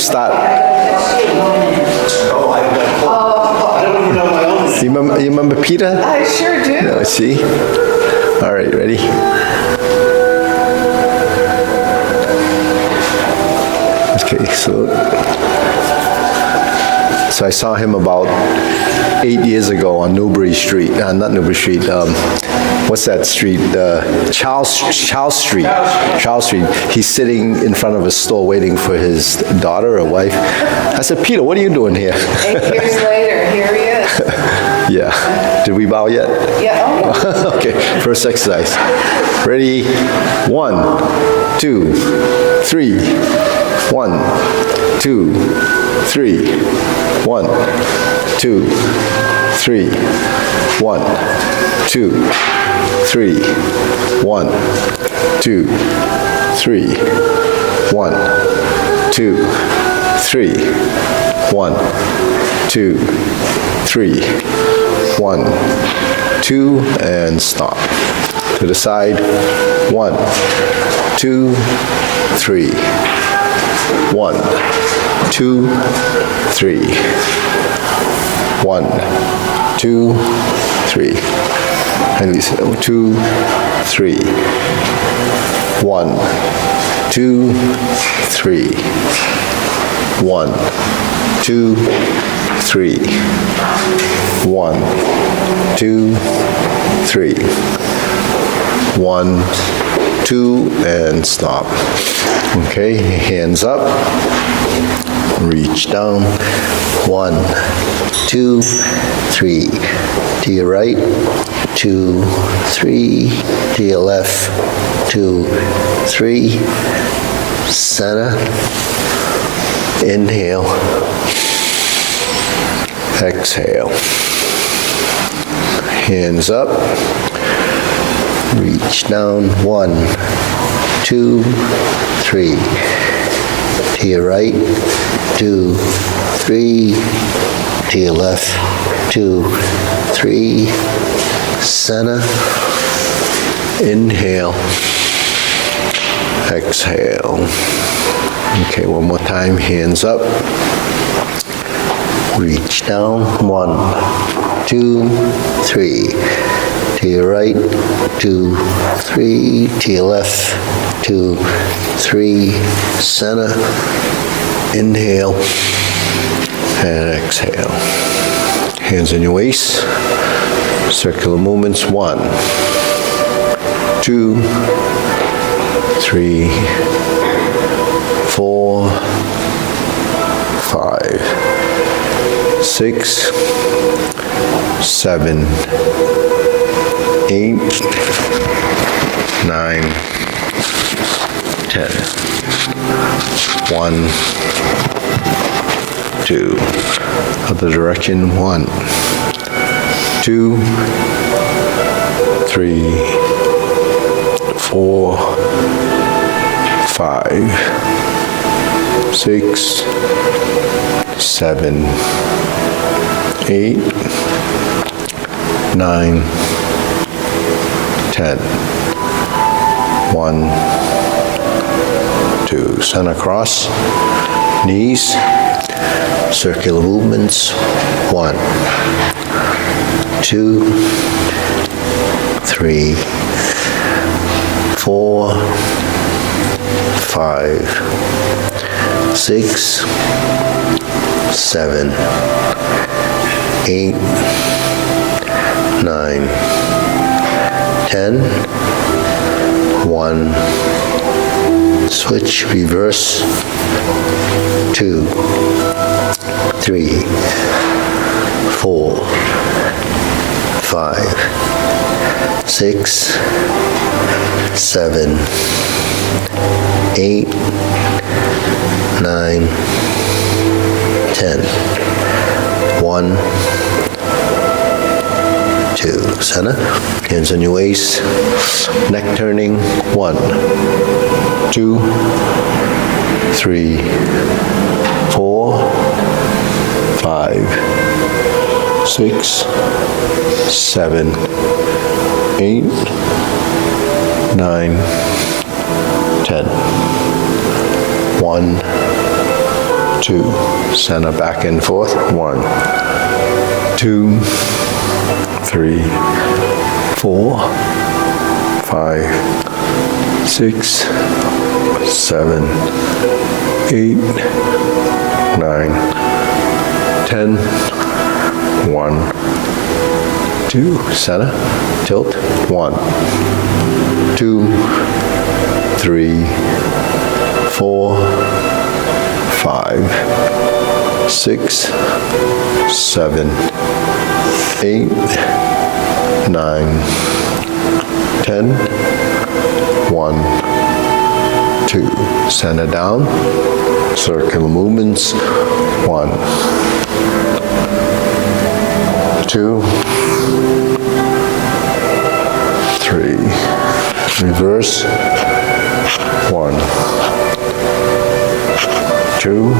start. Oh, I don't even know my own name. You remember Peter? I sure do. No, see? All right, ready? Okay, so I saw him about 8 years ago on Newbury Street. Not Newbury Street. What's that street? Charles Street. Charles Street. He's sitting in front of a store waiting for his daughter or wife. I said, Peter, what are you doing here? 8 years later, here he is. Yeah. Did we bow yet? Yeah, oh, Okay, first exercise. Ready? 1, 2, 3. 1, 2, 3. 1, 2, 3. 1, 2, 3. 1, 2, 3. 1, 2, 3. 1, 2, 3. 1, 2, and stop. To the side. 1, 2, 3. 1, 2, 3. 1, 2, 3. And we say 2, 3. 1, 2, 3. 1, 2, 3. 1, 2, 3. 1, 2, and stop. Okay, hands up. Reach down. 1, 2, 3. To your right. 2, 3. To your left. 2, 3. Center. Inhale. Exhale. Hands up. Reach down. 1, 2, 3. To your right. 2, 3. To your left. 2, 3. Center. Inhale. Exhale. Okay, one more time. Hands up. Reach down. 1, 2, 3. To your right. 2, 3. To your left. 2, 3. Center. Inhale. And exhale. Hands in your waist. Circular movements. 1, 2, 3, 4, 5, 6, 7, 8, 9, 10. 1, 2. Other direction. 1, 2, 3, 4, 5, 6, 7, 8, 9, 10. 1, 2. Center cross. Knees. Circular movements. 1, 2, 3, 4, 5, 6, 7, 8, 9, 10. 1. Switch, reverse. 2, 3, 4, 5, 6, 7, 8, 9, 10. 1, 2. Center. Hands on your waist. Neck turning. 1, 2, 3, 4, 5, 6, 7, 8, 9, 10. 1, 2, center back and forth, 1, 2, 3, 4, 5, 6, 7, 8, 9, 10, 1, 2, center, tilt, 1, 2, 3, 4, 5, 6, 7, 8, 9, 10, 1, 2, center down, circular movements, 1, 2, 3, reverse, 1, 2,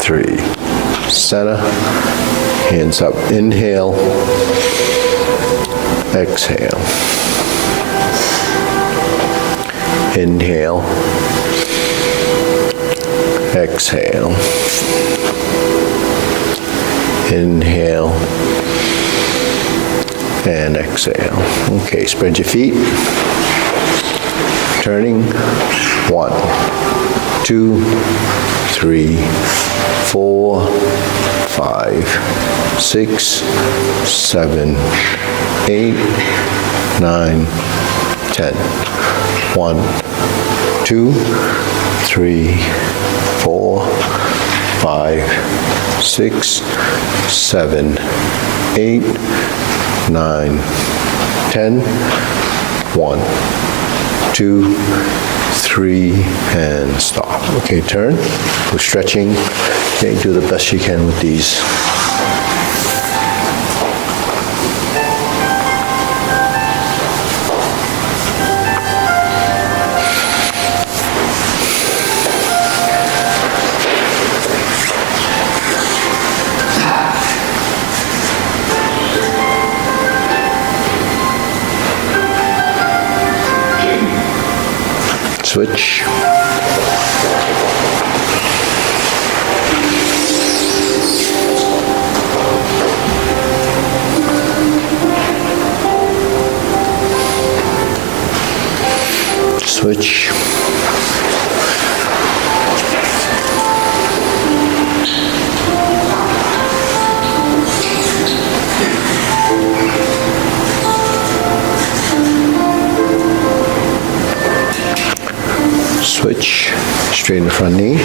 3, center, hands up, inhale, exhale, inhale, exhale, inhale, and exhale. Okay, spread your feet. Turning, 1, 2, 3, 4, 5, 6, 7, 8, 9, 10. 1, 2, 3, 4, 5, 6, 7, 8, 9, 10. 1, 2, 3, and stop. Okay, turn. We're stretching. Okay, do the best you can with these. Switch. Switch. Switch, straighten the front knee.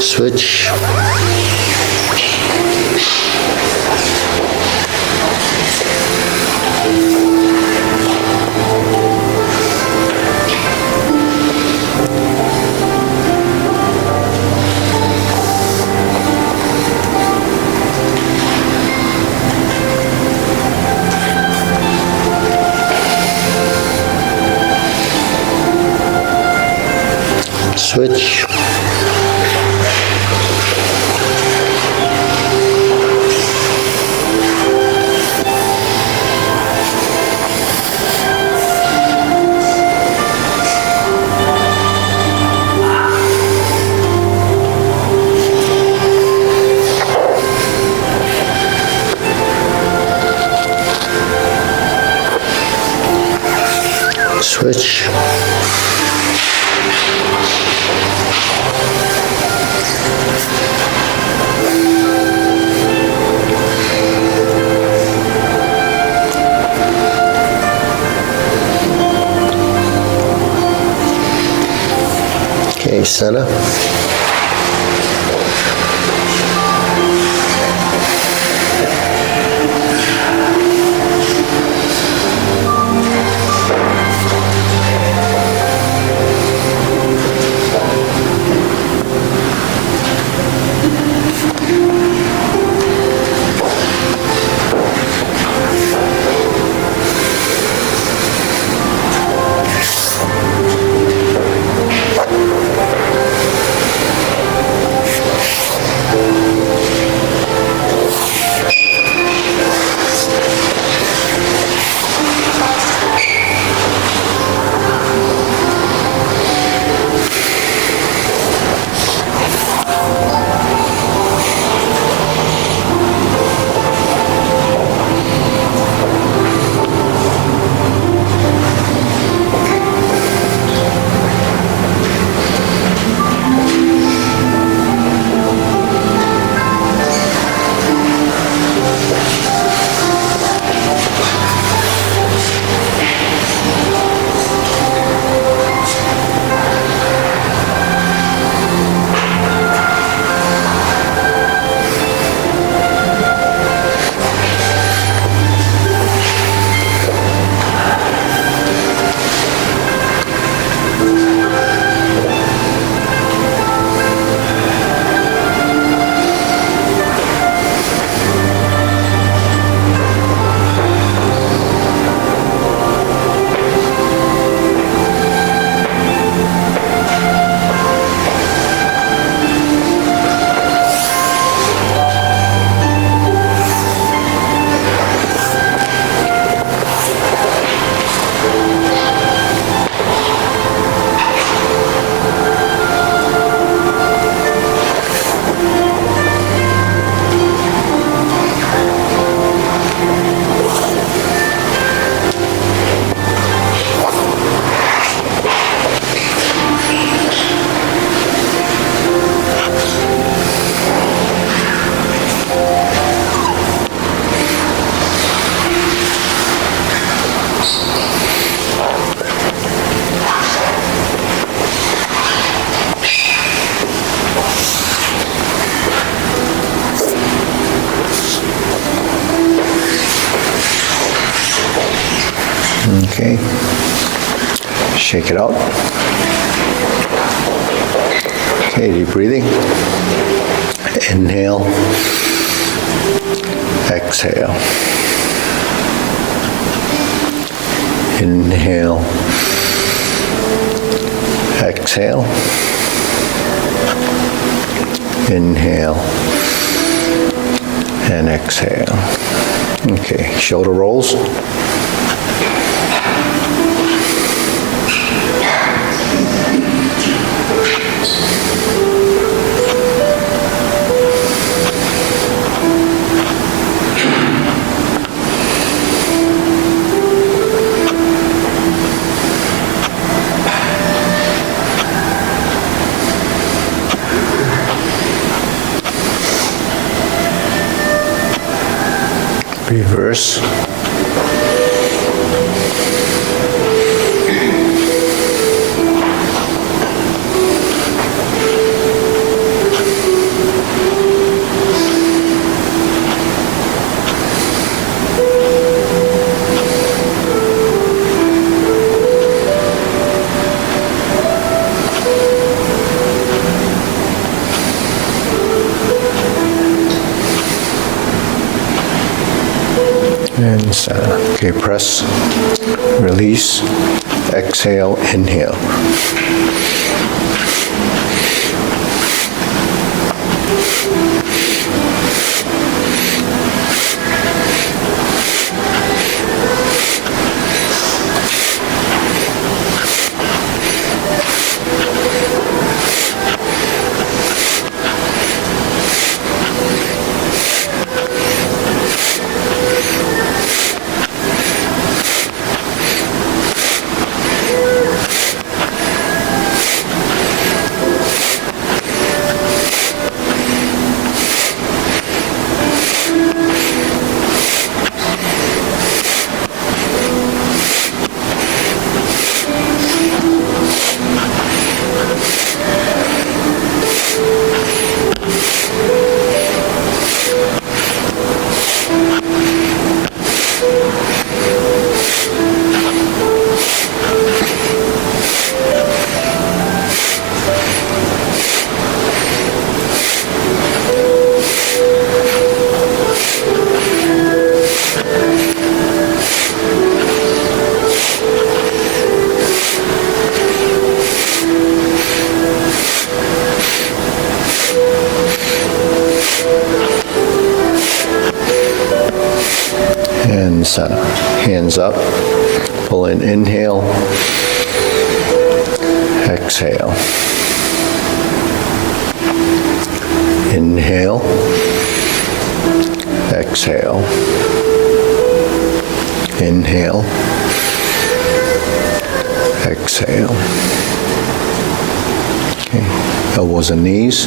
Switch. Switch. Switch. Okay, center. Shake it out. Okay, deep breathing. Inhale. Exhale. Inhale. Exhale. Inhale. And exhale. Okay, shoulder rolls. Reverse. And center. Okay, press, release, exhale, inhale. And center. Hands up. Pull in, inhale. Exhale. Inhale. Exhale. Inhale. Exhale. Okay. Elbows and knees.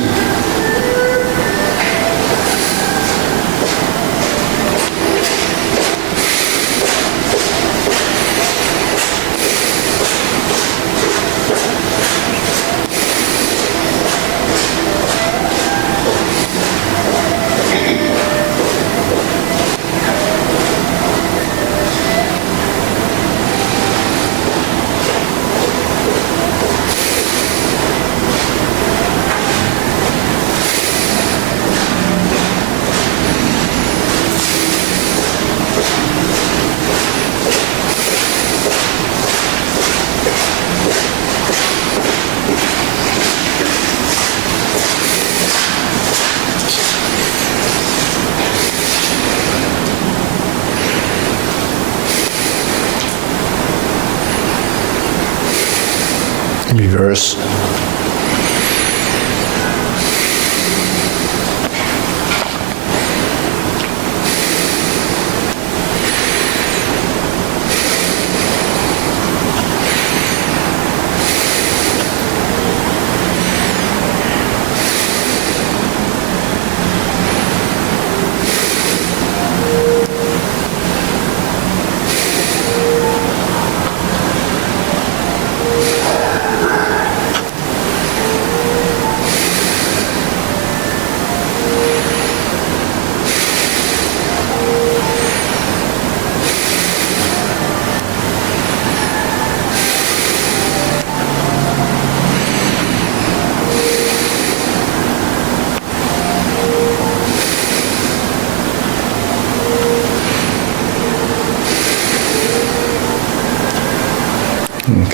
Reverse.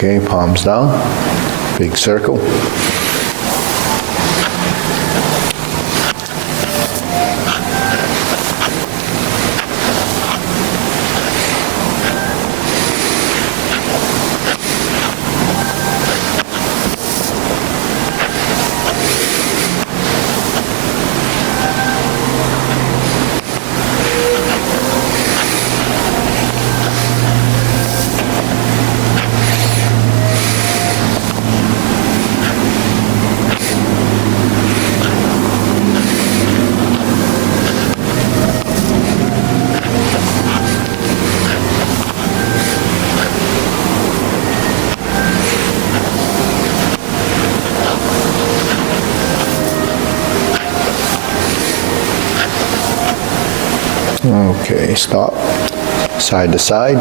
Okay, palms down, big circle. Okay, stop. Side to side.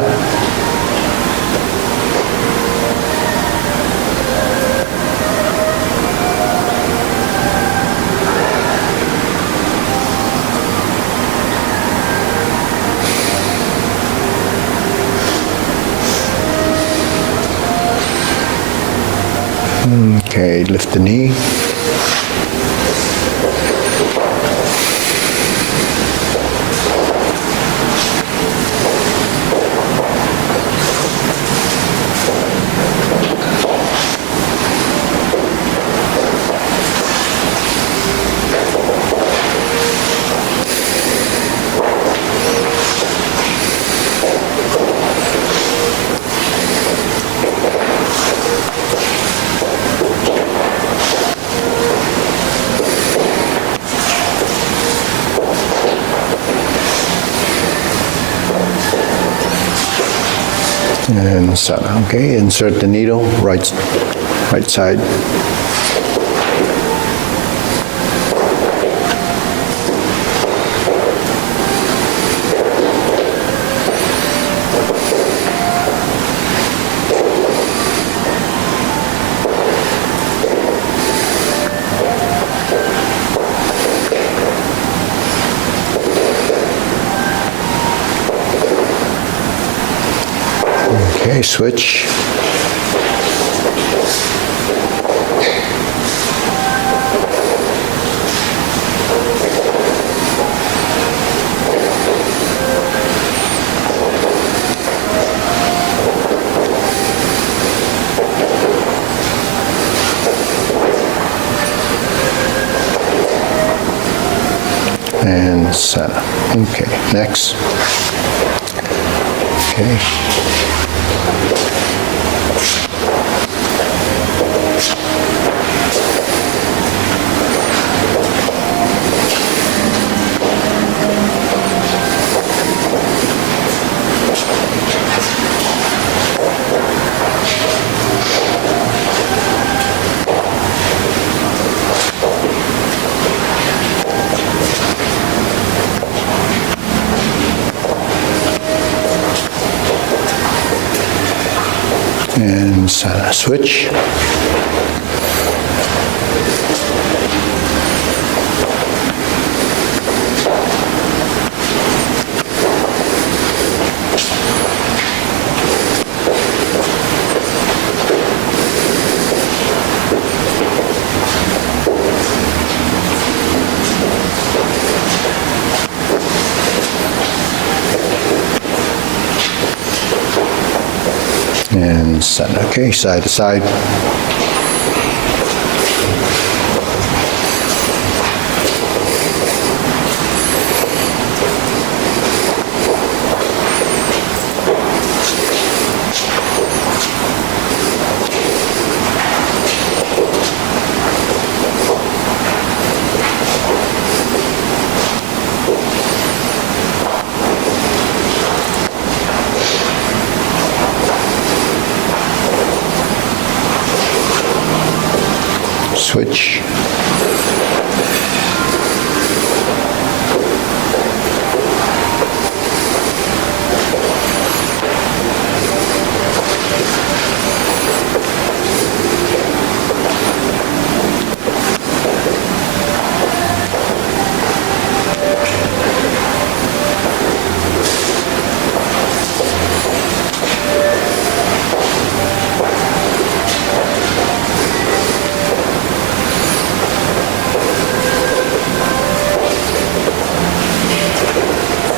Okay, lift the knee. And center. Okay, insert the needle, right side. Okay, switch. And center. Okay, next. Okay. And center. Switch. And center. Okay, side to side.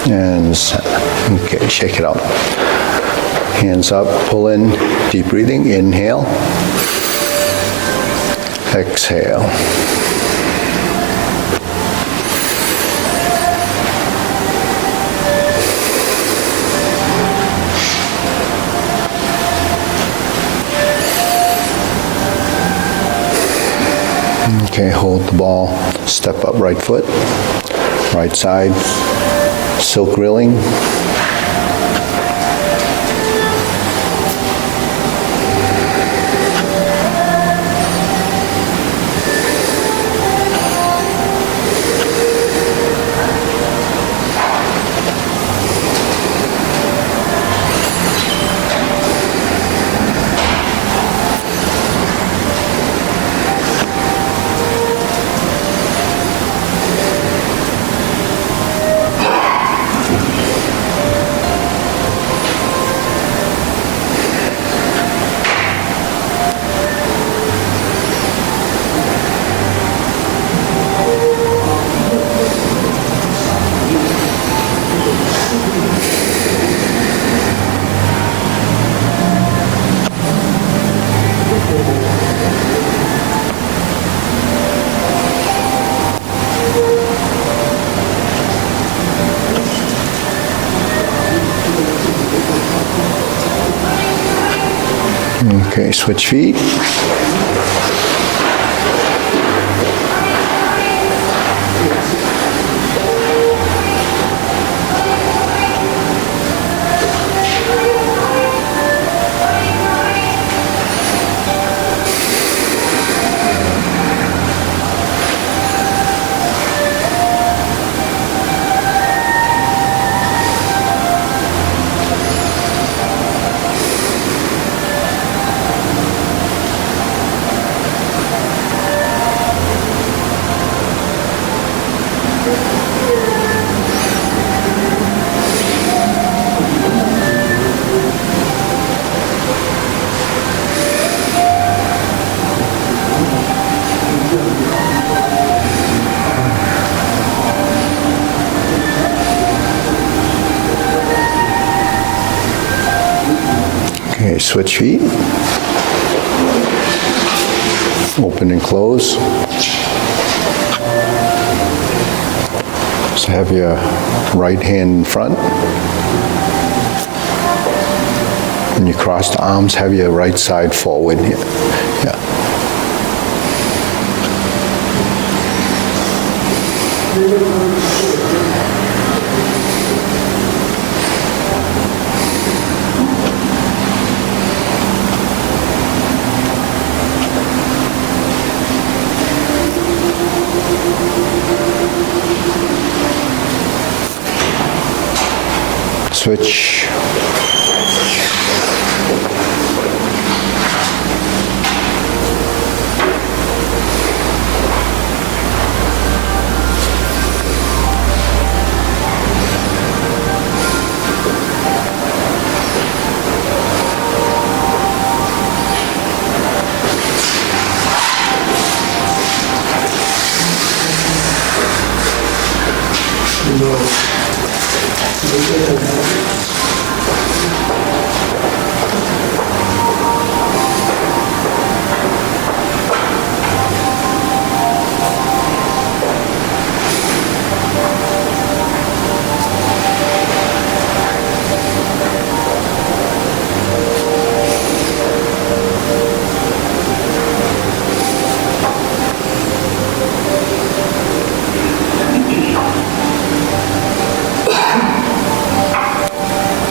And okay, shake it out. Hands up, pull in, deep breathing, inhale. Exhale. Okay, hold the ball, step up right foot, right side, silk rilling. Okay, switch feet. Okay, switch feet. Open and close. So have your right hand in front. When you cross the arms, have your right side forward. Yeah. Switch.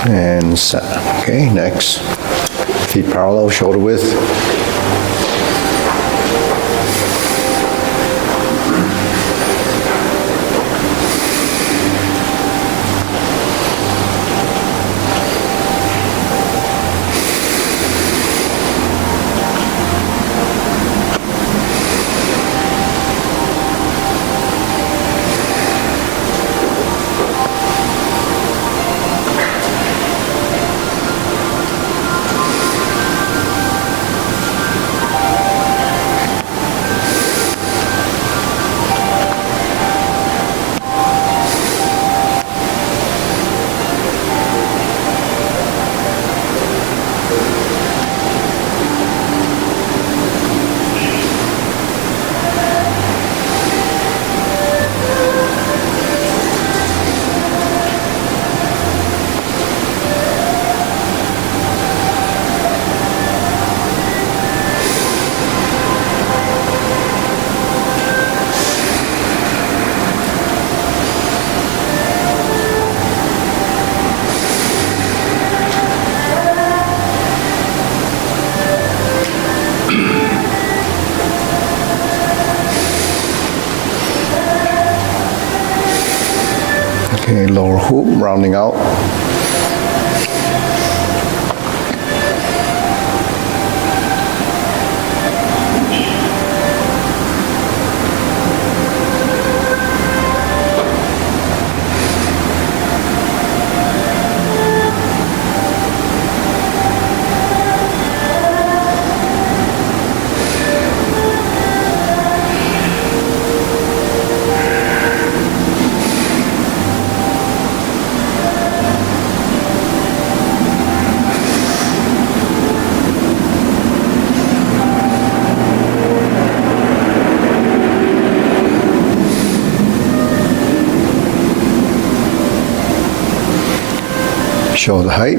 And set. Okay, next. Feet parallel, shoulder width. Okay, lower hoop, rounding out. Show the height.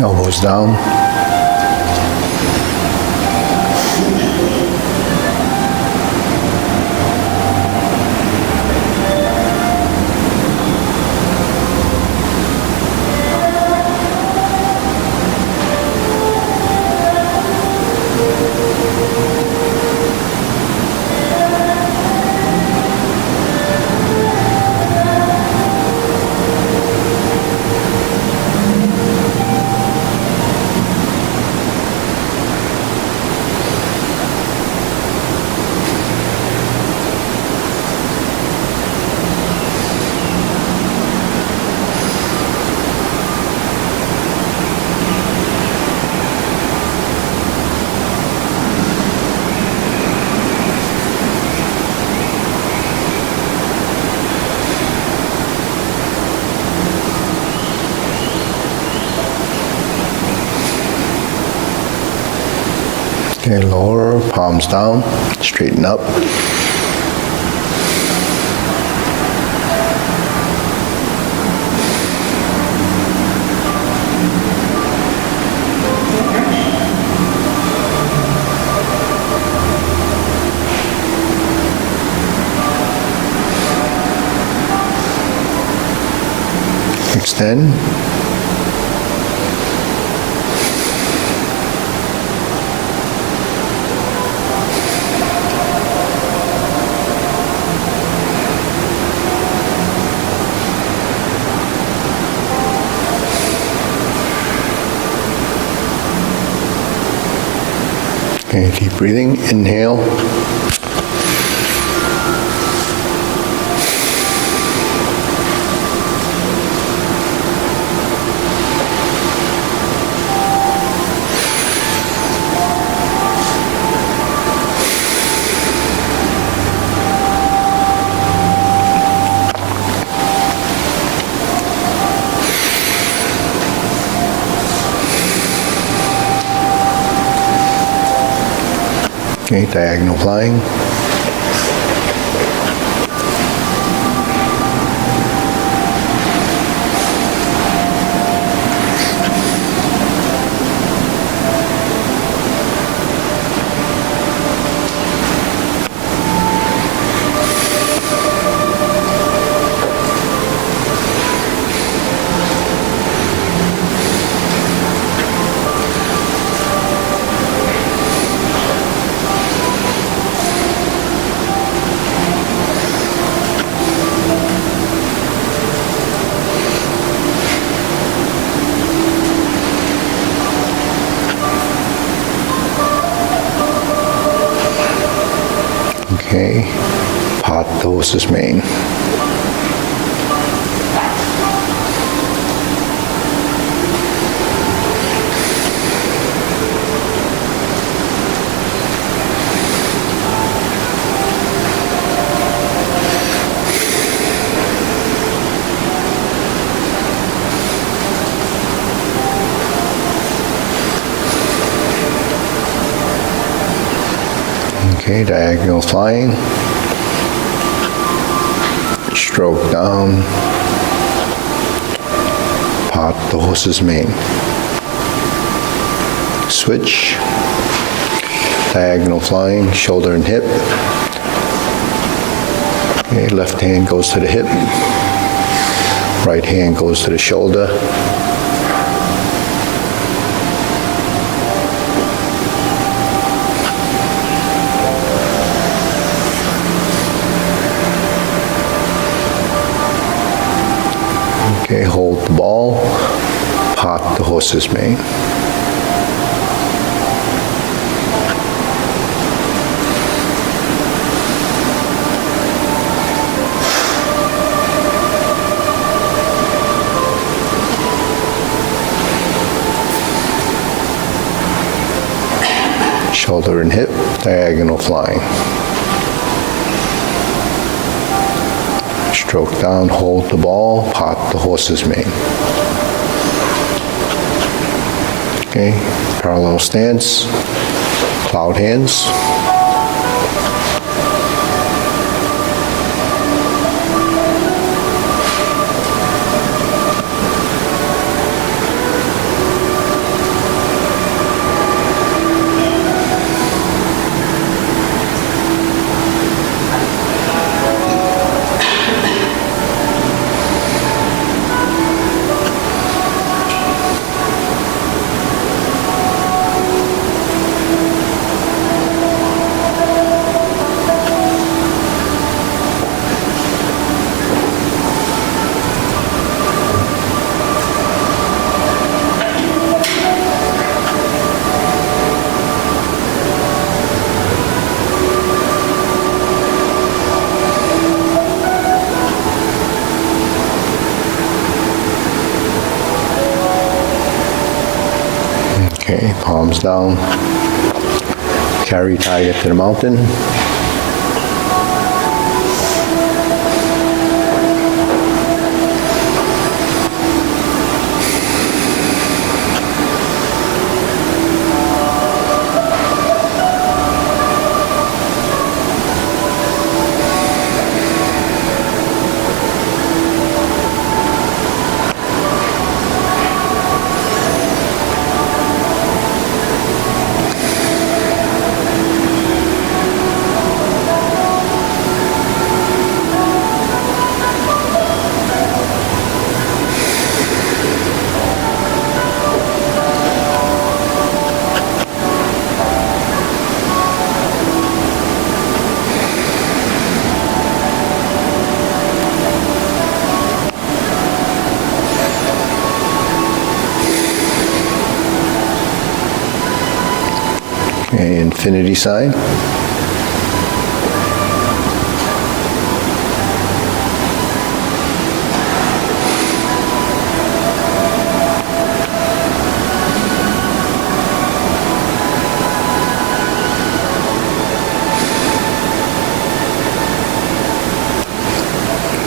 Elbows down. Okay, lower, palms down, straighten up. Extend. Okay, deep breathing, inhale. Okay, diagonal flying. Okay, Patosis main. Okay, diagonal flying. Stroke down. Part the horse's mane. Switch. Diagonal flying, shoulder and hip. Okay, left hand goes to the hip. Right hand goes to the shoulder. Okay, hold the ball, part the horse's mane. Shoulder and hip, diagonal flying. Stroke down, hold the ball, part the horse's mane. Okay, parallel stance, cloud hands. Okay, palms down. Carry tiger to the mountain. Okay, infinity sign.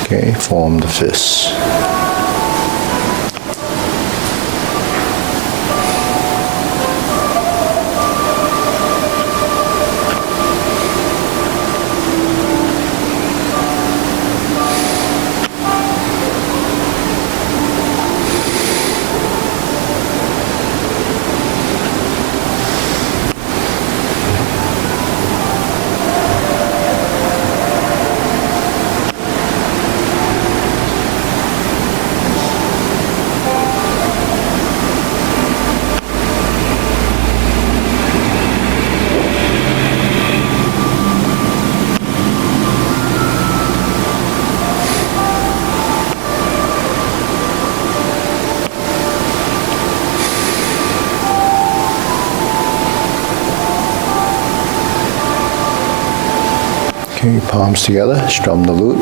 Okay, form the fists. Okay, palms together, strum the lute.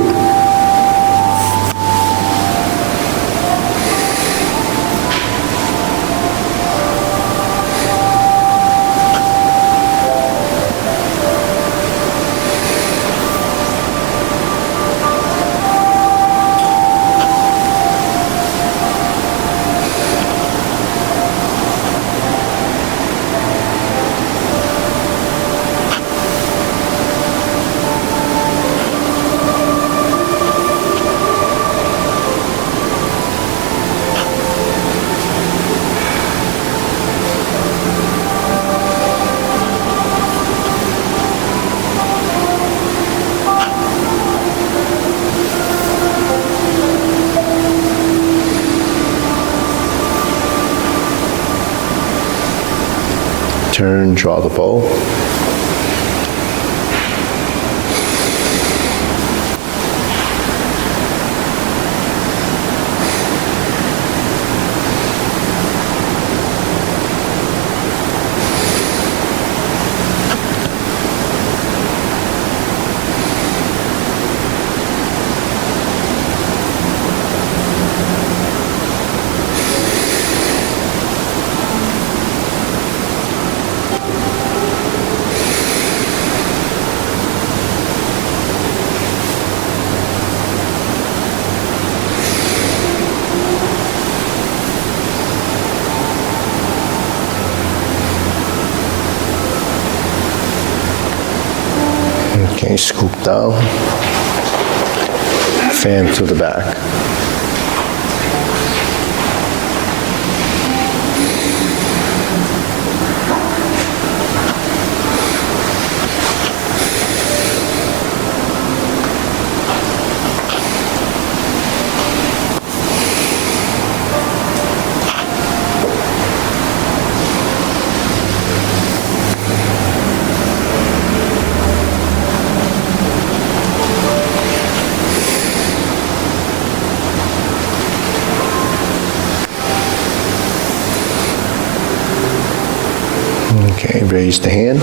Turn, draw the bow. Okay, scoop down, fan to the back. Okay, raise the hand.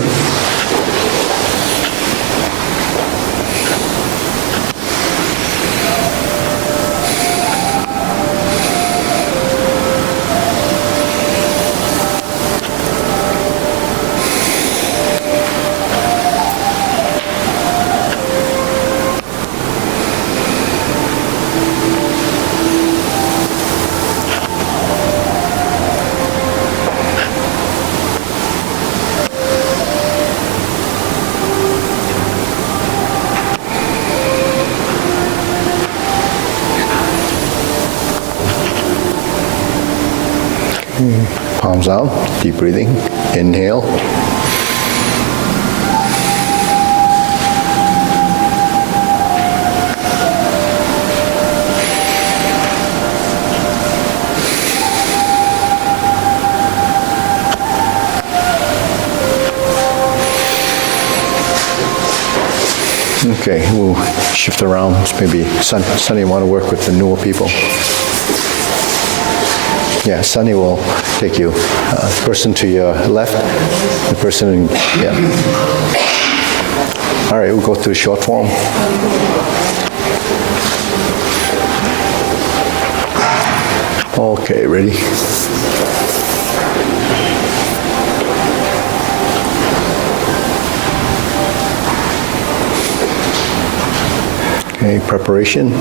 Palms out, deep breathing. Inhale. Okay, we'll shift around. Maybe Sunny want to work with the newer people. Yeah, Sunny will take you. The person to your left, the person in, yeah. All right, we'll go through short form. Okay, ready? Okay, preparation.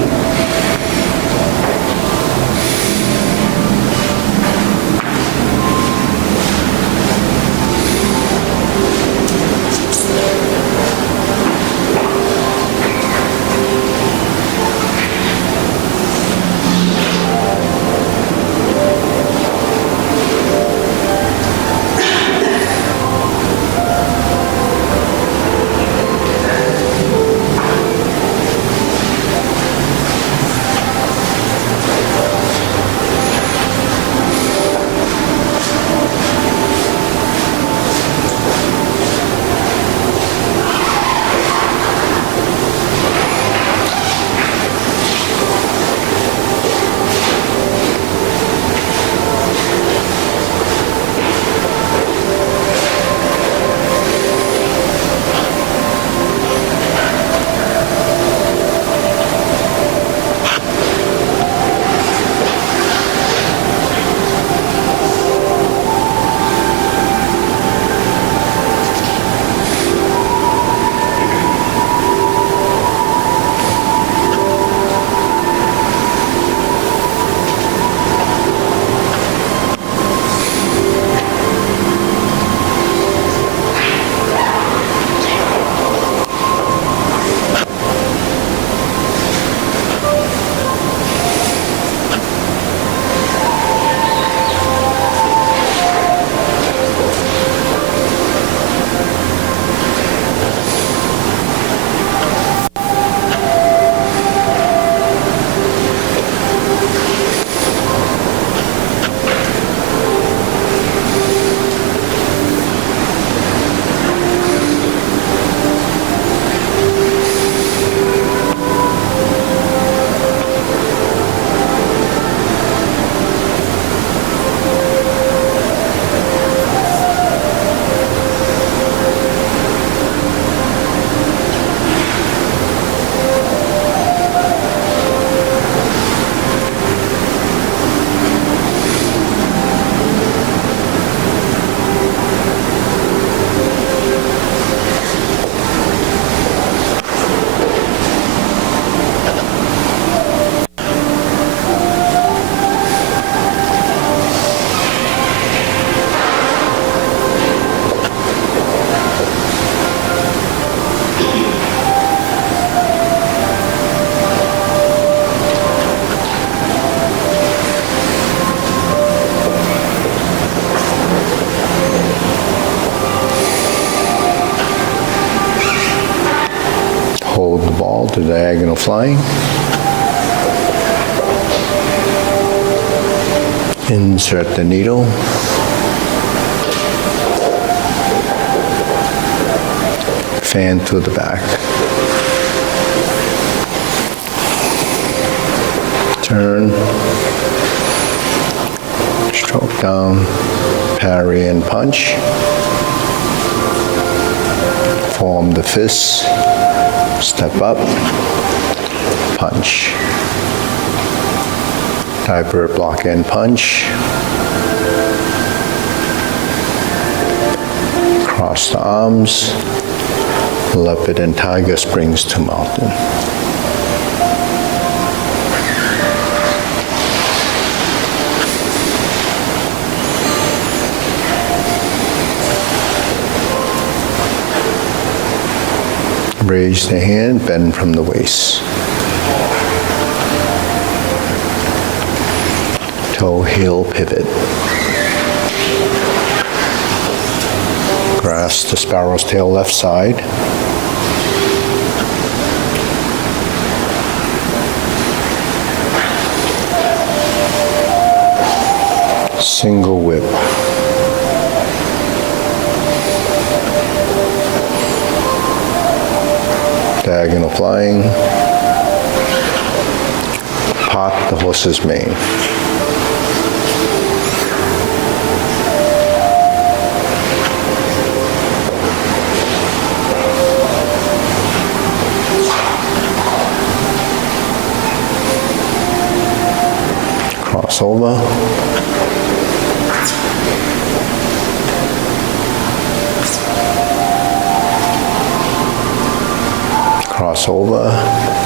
to diagonal flying. Insert the needle. Fan to the back. Turn. Stroke down. Parry and punch. Form the fist. Step up. Punch. Divert, block, and punch. Cross the arms. Leopard and tiger springs to mountain. Raise the hand, bend from the waist. Toe, heel, pivot. Grasp the sparrow's tail left side. Single whip. Diagonal flying. Pot the horse's mane. Cross over. Cross over.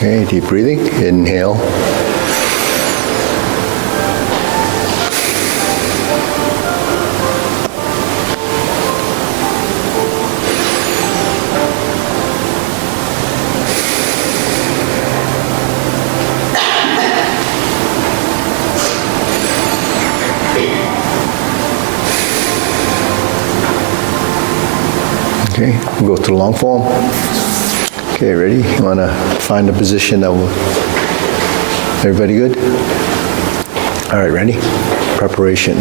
Okay, deep breathing. Inhale. Okay, we'll go to the long form. Okay, ready? You want to find a position that will... Everybody good? All right, ready? Preparation.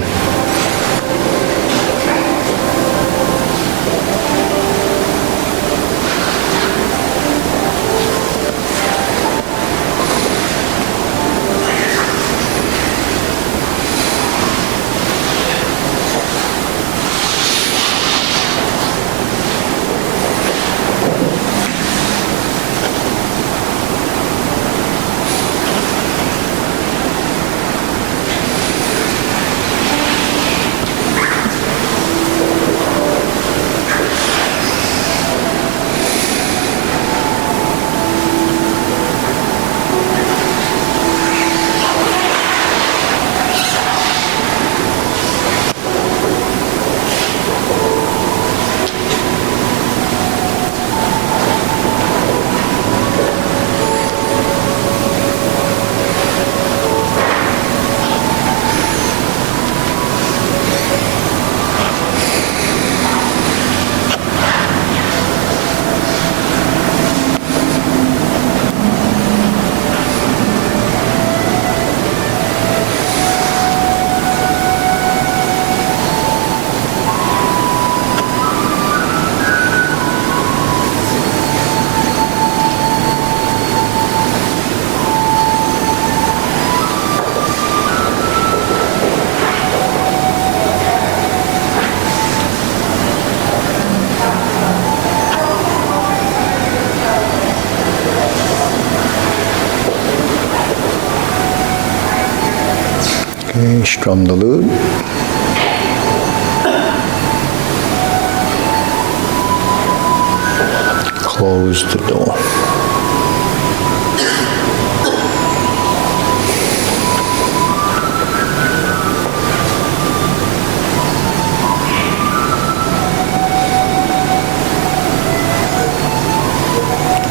Okay, strum the lute. Close the door.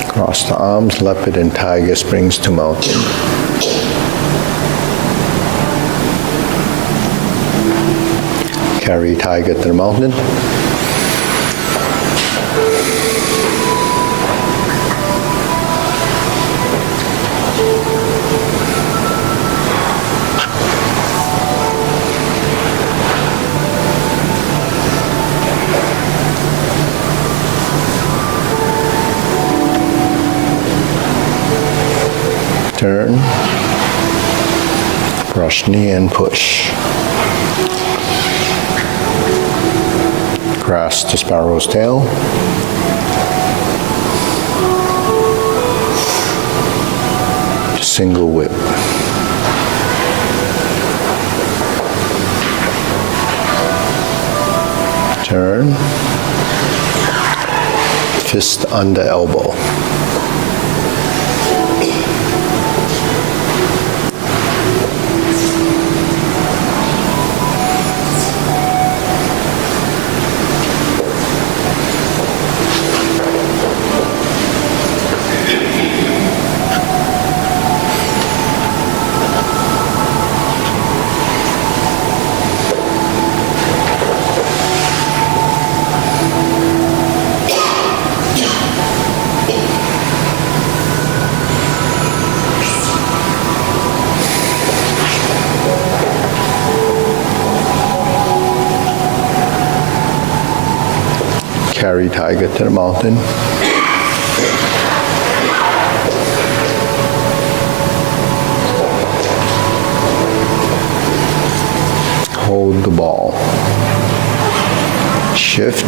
Cross the arms, leopard and tiger springs to mountain. Carry tiger to the mountain. Turn, brush knee and push. Grasp the sparrow's tail. Single whip. Turn, fist under elbow. Carry tiger to the mountain. Hold the ball. Shift.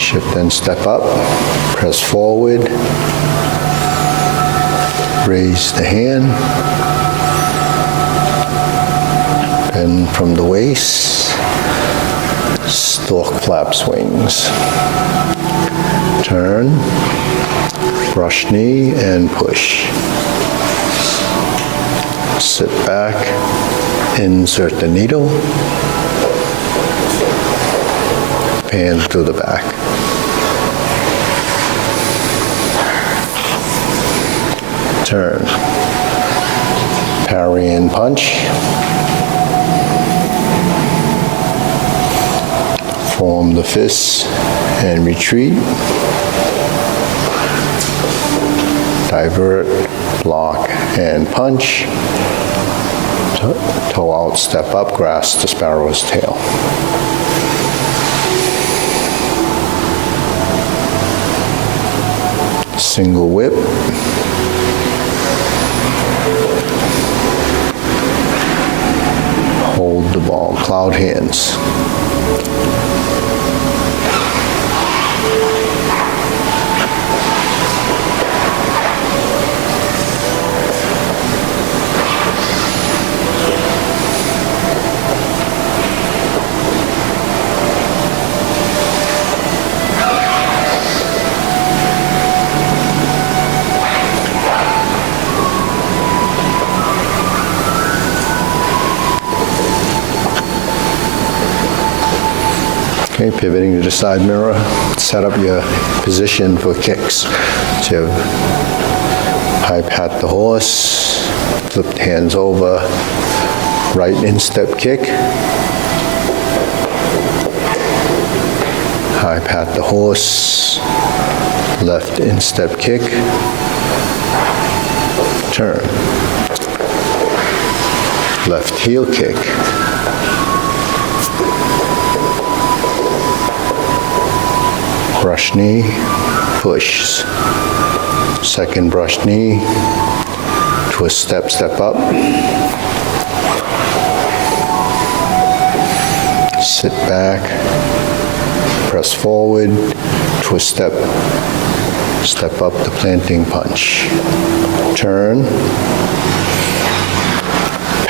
Shift and step up. Press forward. Raise the hand. Bend from the waist. Stork flaps wings. Turn, brush knee and push. Sit back, insert the needle, pan to the back. Turn, parry and punch. Form the fists and retreat. Divert, block, and punch. Toe out, step up, grasp the sparrow's tail. Single whip. Hold the ball, cloud hands. Okay, pivoting to the side mirror, set up your position for kicks. So you have high pat the horse, flipped hands over, right instep kick, high pat the horse, left instep kick, turn, left heel kick, brush knee, push. Second brush knee, twist step, step up. Sit back, press forward, twist step, step up the planting punch. Turn,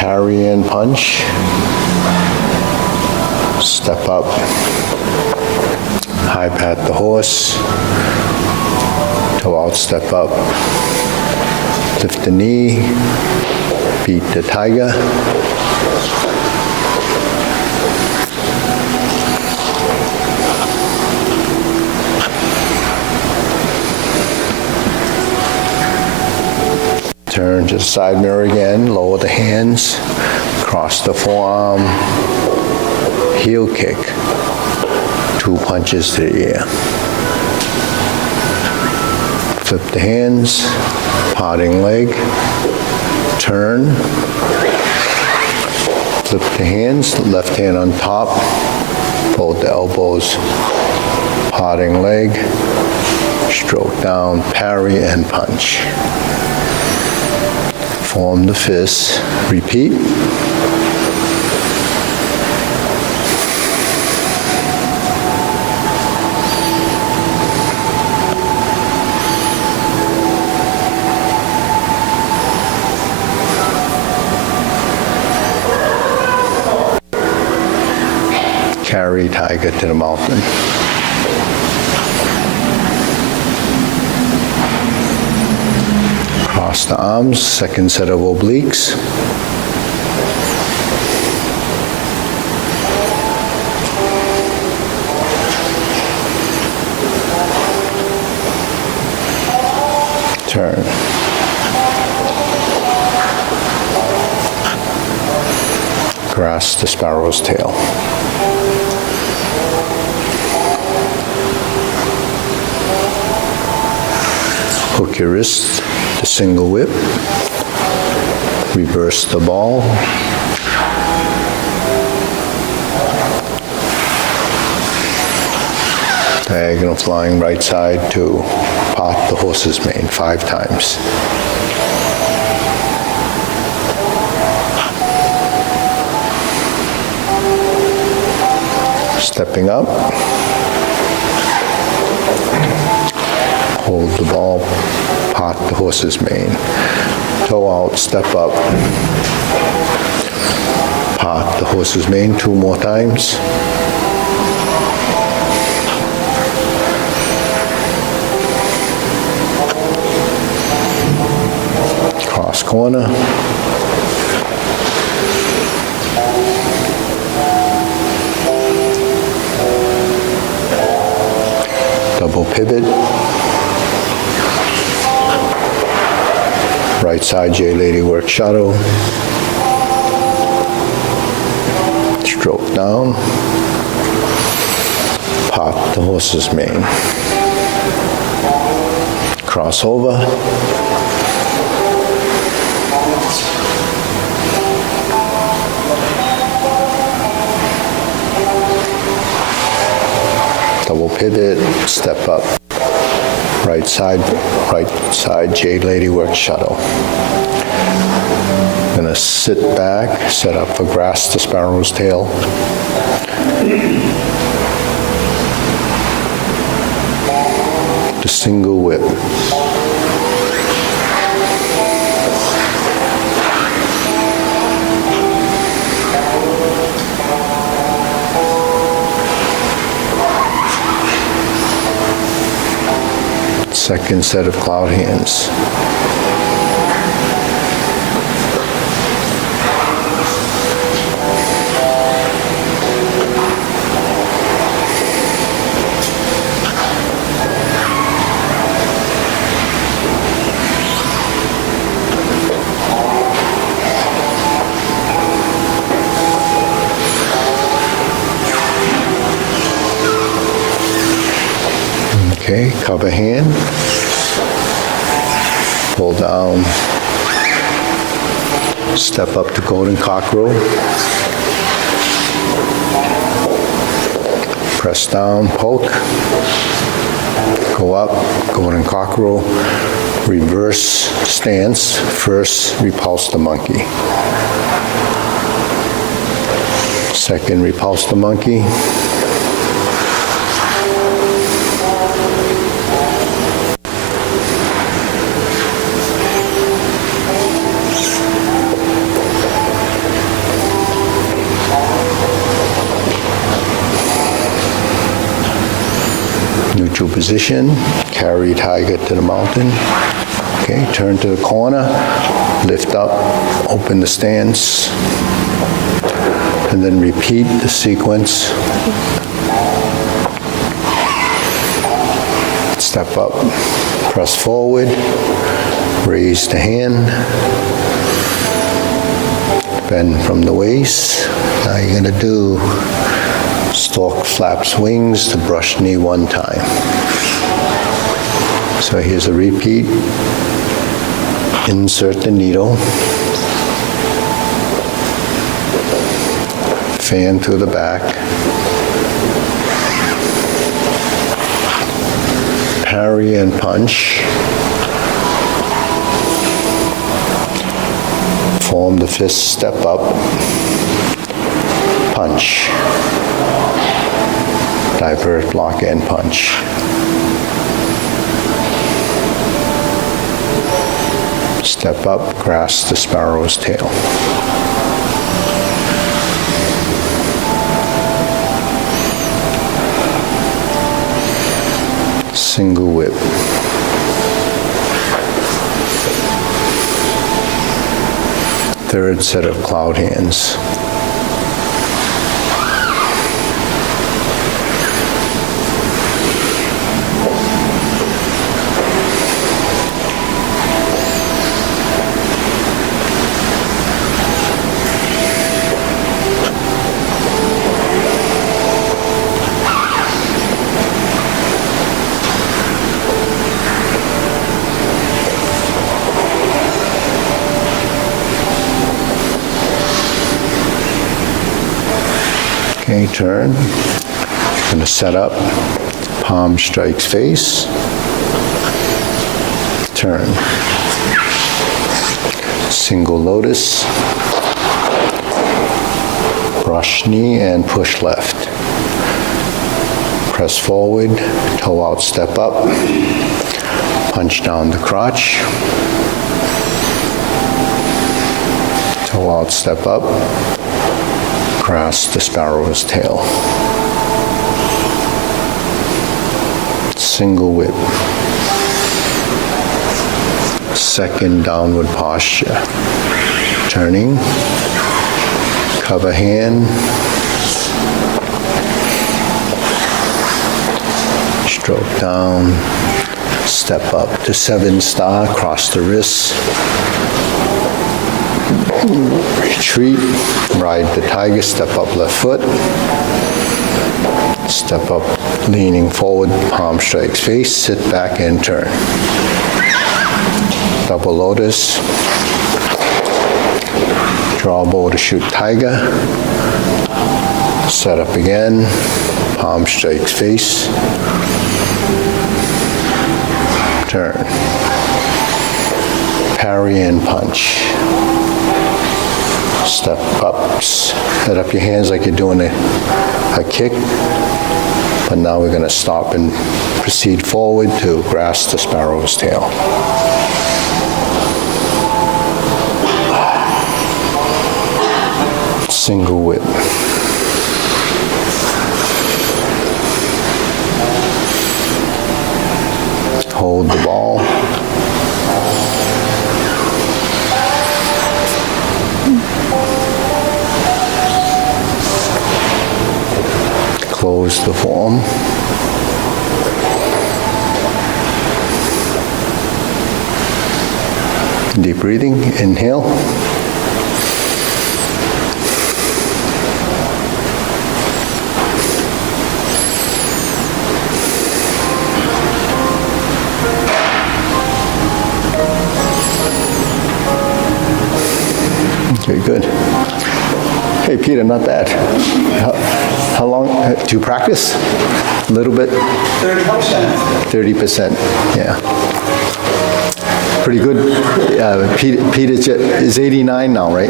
parry and punch. Step up, high pat the horse, toe out, step up, lift the knee, beat the tiger. Turn to the side mirror again, lower the hands, cross the forearm, heel kick, 2 punches to the air. Flip the hands, parting leg, turn, flip the hands, left hand on top, fold the elbows, parting leg, stroke down, parry and punch. Form the fists, repeat. Carry tiger to the mountain. Cross the arms, second set of obliques. Turn. Grasp the sparrow's tail. Hook your wrist, the single whip, reverse the ball, diagonal flying right side to part the horse's mane 5 times. Stepping up. Hold the ball, part the horse's mane. Toe out, step up. Part the horse's mane 2 more times. Cross corner. Double pivot. Right side J lady work shadow. Stroke down. Part the horse's mane. Cross over. Double pivot, step up. Right side Jade Lady work shuttle. Gonna sit back, set up for grasp the sparrow's tail. The single whip. Second set of cloud hands. Okay, cover hand. Pull down. Step up to golden cockerel. Press down, poke. Go up, golden cockerel. Reverse stance. First, repulse the monkey. Second, repulse the monkey. position, carry tiger to the mountain. Okay, turn to the corner, lift up, open the stance, and then repeat the sequence. Step up, press forward, raise the hand, bend from the waist. Now you're going to do stork flaps wings to brush knee one time. So here's a repeat. Insert the needle. Fan through the back. Parry and punch. Form the fist, step up, punch. Divert, block, and punch. Step up, grasp the sparrow's tail. Single whip. Third set of cloud hands. Okay, turn. Going to set up. Palm strikes face. Turn. Single lotus. Brush knee and push left. Press forward, toe out, step up. Punch down the crotch. Toe out, step up. Grasp the sparrow's tail. Single whip. Second downward posture. Turning. Cover hand. Stroke down. Step up to 7-star. Cross the wrists. Retreat, ride the tiger, step up left foot, step up leaning forward, palm strikes face, sit back and turn. Double lotus, draw bow to shoot tiger, set up again, palm strikes face, turn. Parry and punch. Step up, set up your hands like you're doing a kick, but now we're going to stop and proceed forward to grasp the sparrow's tail. Single whip. Hold the ball. Close the form. Deep breathing, inhale. Okay, good. Hey, Peter, not bad. How long, do you practice? A little bit? 30%. 30%, yeah. Pretty good. Peter is 89 now, right?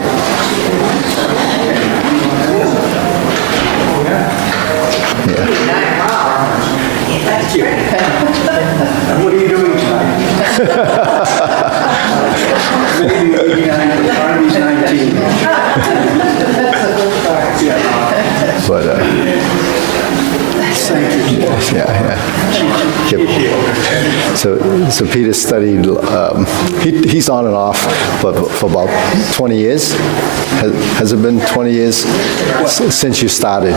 Yeah. Thank you. And what are you doing tonight? Maybe 89, but Army's 19. Yeah. But, Thank you. yeah. Yep. So Peter studied, he's on and off for about 20 years. Has it been 20 years since you started?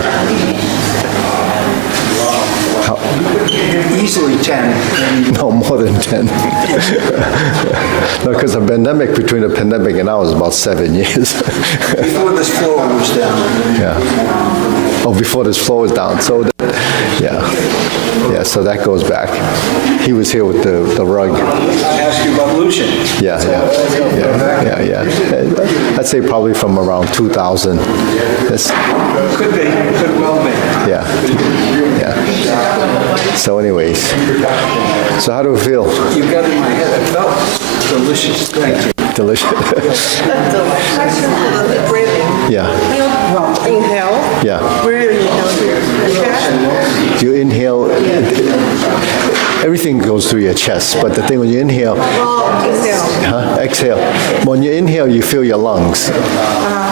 Easily 10. No, more than 10. No, because the pandemic, between the pandemic and now is about 7 years. Before this floor was down. Yeah. Oh, before this floor was down. So, yeah, so that goes back. He was here with the rug. I asked you about Lucian. Yeah. I'd say probably from around 2000. Could be, could well be. Yeah. So anyways, so how do we feel? You got in my head. It felt delicious. Thank you. Delicious. Question for the breathing. Yeah. Inhale. Yeah. Breathe into your chest. You inhale, everything goes through your chest, but the thing when you inhale, Exhale. exhale. When you inhale, you feel your lungs,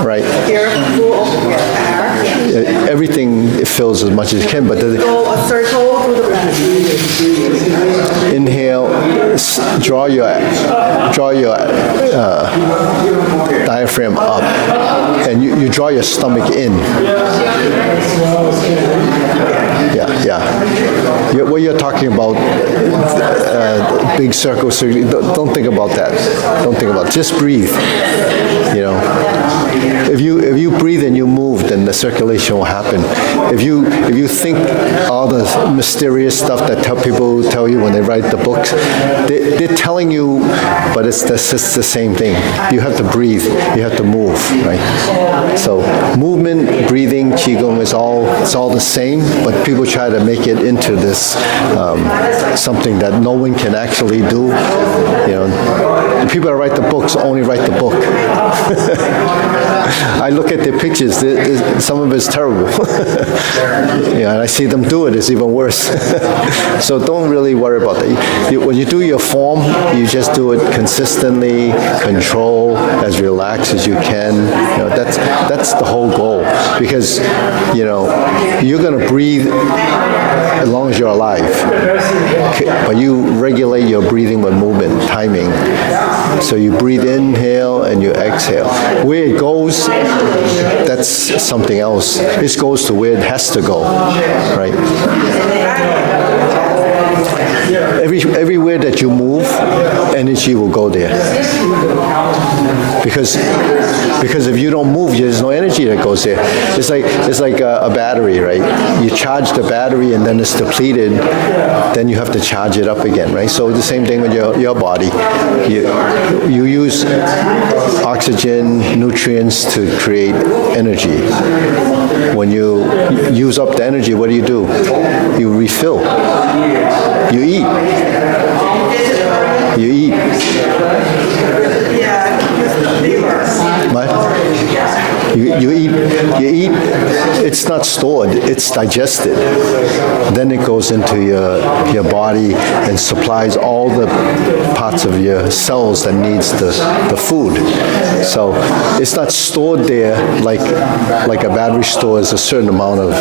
right? Here, full of air. Everything it fills as much as it can, but Go a circle through the back. inhale, draw your diaphragm up, and you draw your stomach in. Yeah. What you're talking about, big circle, so don't think about that. Don't think about it. Just breathe. You know, if you breathe and you move, then the circulation will happen. If you think all the mysterious stuff that people tell you when they write the books, they're telling you, but it's the same thing. You have to breathe. You have to move, right? So movement, breathing, qigong is all the same, but people try to make it into this something that no one can actually do. You know, the people that write the books only write the book. I look at their pictures, some of it's terrible. Yeah, and I see them do it, it's even worse. So don't really worry about that. When you do your form, you just do it consistently, control, as relaxed as you can. You know, that's the whole goal. Because, you know, you're going to breathe as long as you're alive. But you regulate your breathing with movement, timing. So you breathe inhale and you exhale. Where it goes, that's something else. This goes to where it has to go, right? Everywhere that you move, energy will go there. Because if you don't move, there's no energy that goes there. It's like a battery, right? You charge the battery and then it's depleted, then you have to charge it up again, right? So the same thing with your body. You use oxygen, nutrients to create energy. When you use up the energy, what do? You refill. You eat. You eat, it's not stored, it's digested. Then it goes into your body and supplies all the parts of your cells that needs the food. So it's not stored there like a battery stores a certain amount of,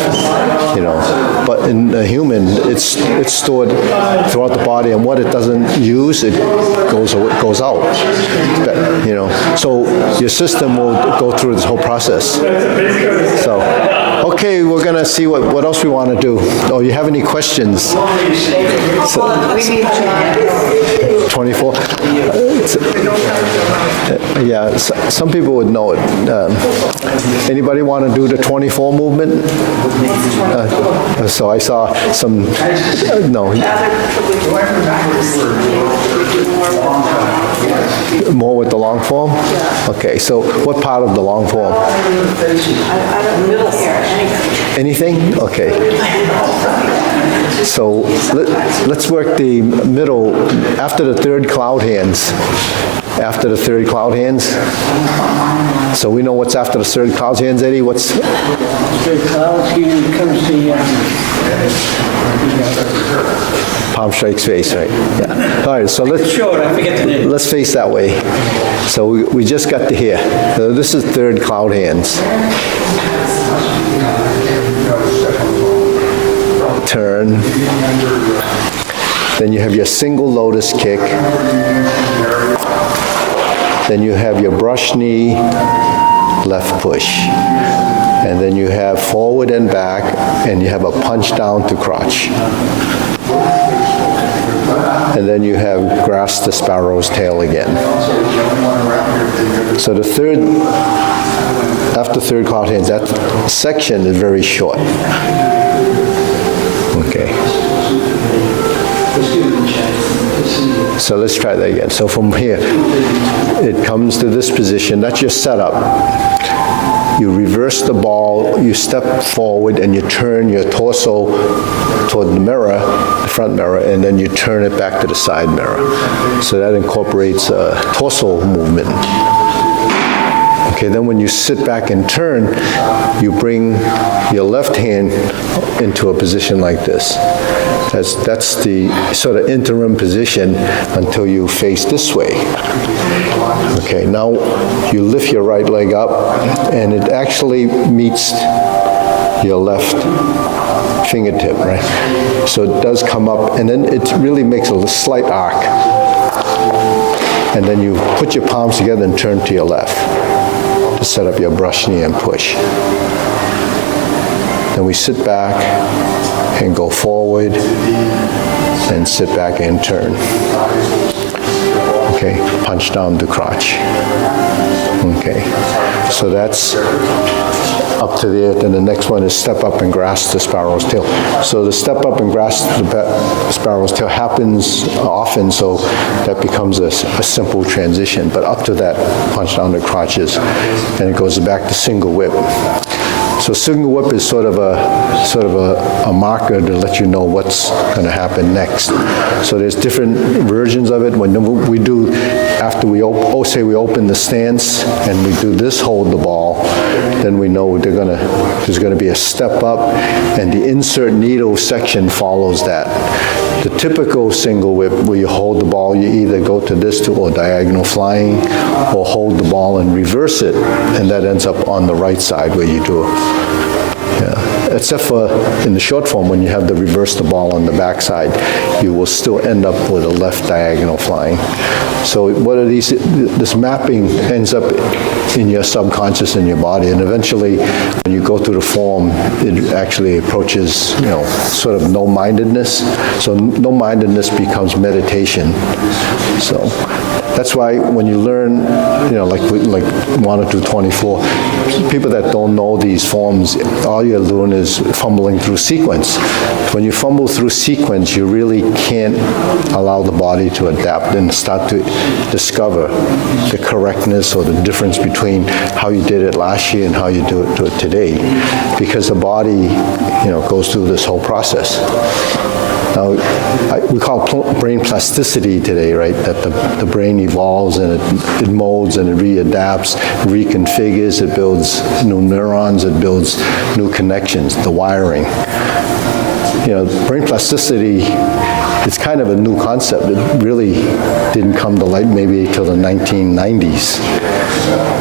you know, but in a human, it's stored throughout the body, and what it doesn't use, it goes out. You know, so your system will go through this whole process. So, okay, we're gonna see what else we want to do. Oh, you have any questions? 24. Yeah, some people would know it. Anybody want to do the 24 movement? So I saw some. No. More with the long form? Okay, so what part of the long form? Anything? Okay. So let's work the middle after the third cloud hands. After the third cloud hands. So we know what's after the third cloud hands, Eddie? What's? Third cloud hand comes the palm strikes face, right? Yeah. All right, so Sure, I forget the name. let's face that way. So we just got to here. So this is third cloud hands. Turn. Then you have your single lotus kick. Then you have your brush knee, left push. And then you have forward and back, and you have a punch down to crotch. And then you have grasp the sparrow's tail again. So the third, after third cloud hands, that section is very short. Okay. So let's try that again. So from here, it comes to this position. That's your setup. You reverse the ball, you step forward, and you turn your torso toward the mirror, the front mirror, and then you turn it back to the side mirror. So that incorporates a torso movement. Okay, then when you sit back and turn, you bring your left hand into a position like this. That's the sort of interim position until you face this way. Okay, now you lift your right leg up, and it actually meets your left fingertip, right? So it does come up, and then it really makes a slight arc. And then you put your palms together and turn to your left to set up your brush knee and push. Then we sit back and go forward and sit back and turn. Okay, punch down the crotch. Okay, so that's up to there. Then the next one is step up and grasp the sparrow's tail. So the step up and grasp the sparrow's tail happens often, so that becomes a simple transition. But up to that, punch down the crotches, and it goes back to single whip. So single whip is sort of a marker to let you know what's going to happen next. So there's different versions of it. When we do, after we say we open the stance and we do this, hold the ball, then we know there's going to be a step up, and the insert needle section follows that. The typical single whip where you hold the ball, you either go to this or diagonal flying, or hold the ball and reverse it, and that ends up on the right side where you do it. Yeah. Except for in the short form, when you have to reverse the ball on the backside, you will still end up with a left diagonal flying. So what are these? This mapping ends up in your subconscious in your body, and eventually, when you go through the form, it actually approaches, sort of no-mindedness. So no-mindedness becomes meditation. So that's why when you learn, like 1 or 2, 24, people that don't know these forms, all you're doing is fumbling through sequence. When you fumble through sequence, you really can't allow the body to adapt and start to discover the correctness or the difference between how you did it last year and how you do it today, because the body, goes through this whole process. Now, we call brain plasticity today, right? That the brain evolves and it molds and it readapts, reconfigures, it builds new neurons, it builds new connections, the wiring. Brain plasticity is kind of a new concept. It really didn't come to light maybe till the 1990s.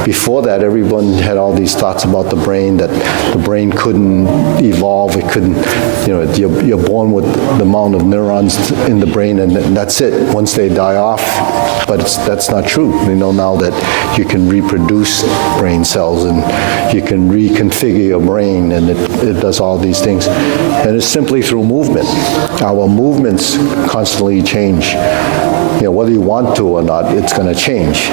Before that, everyone had all these thoughts about the brain, that the brain couldn't evolve, it couldn't, you're born with the amount of neurons in the brain and that's it. Once they die off, but that's not true. We know now that you can reproduce brain cells and you can reconfigure your brain, and it does all these things. And it's simply through movement. Our movements constantly change. Whether you want to or not, it's going to change.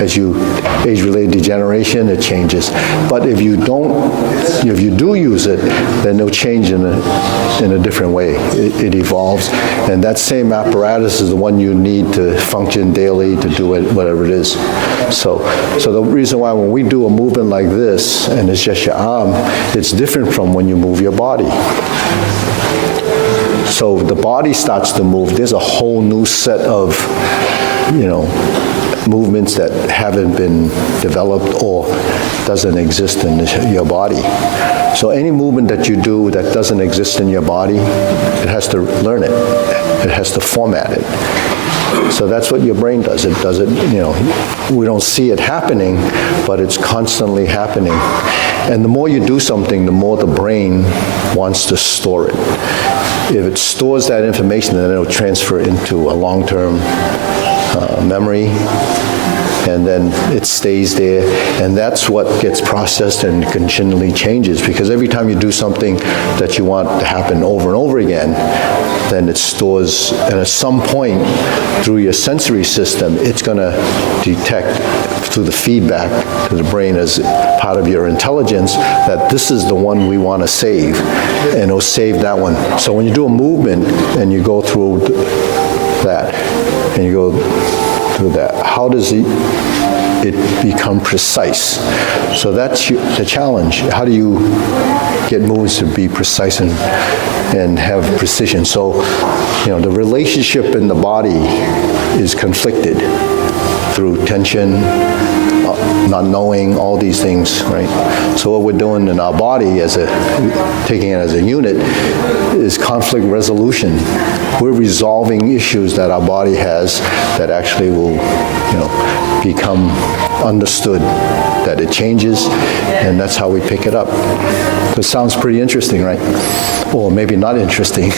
As you age-related degeneration, it changes. But if you do use it, then it'll change in a different way. It evolves, and that same apparatus is the one you need to function daily to do it, whatever it is. So the reason why when we do a movement like this, and it's just your arm, it's different from when you move your body. So the body starts to move. There's a whole new set of, movements that haven't been developed or doesn't exist in your body. So any movement that you do that doesn't exist in your body, it has to learn it. It has to format it. So that's what your brain does. It does it, we don't see it happening, but it's constantly happening. And the more you do something, the more the brain wants to store it. if it stores that information, then it'll transfer into a long-term memory, and then it stays there, and that's what gets processed and continually changes, because every time you do something that you want to happen over and over again, then it stores, and at some point through your sensory system, it's going to detect through the feedback to the brain as part of your intelligence that this is the one we want to save, and it'll save that one. So when you do a movement and you go through that, and you go through that, how does it become precise? So that's the challenge. How do you get movements to be precise and have precision? So, the relationship in the body is conflicted through tension, not knowing, all these things, right? So what we're doing in our body, taking it as a unit, is conflict resolution. We're resolving issues that our body has that actually will, become understood, that it changes, and that's how we pick it up. So it sounds pretty interesting, right? Or maybe not interesting,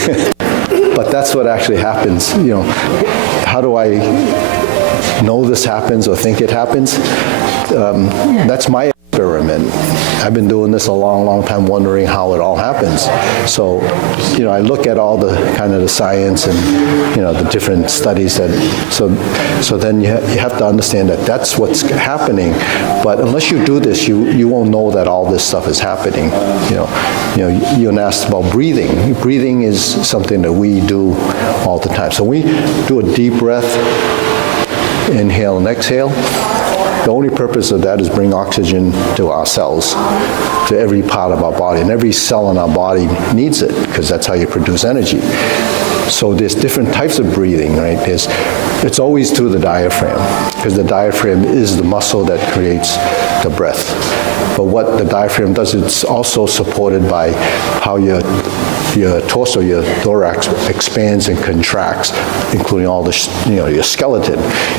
but that's what actually happens. How do I know this happens or think it happens? That's my experiment. I've been doing this a long, long time, wondering how it all happens. So, I look at all the kind of the science and, the different studies so then you have to understand that that's what's happening. But unless you do this, you won't know that all this stuff is happening. You asked about breathing. Breathing is something that we do all the time. So we do a deep breath, inhale and exhale. The only purpose of that is bring oxygen to our cells, to every part of our body, and every cell in our body needs it, because that's how you produce energy. So there's different types of breathing, right? It's always through the diaphragm, because the diaphragm is the muscle that creates the breath. But what the diaphragm does, it's also supported by how your torso, your thorax expands and contracts, including all the, your skeleton.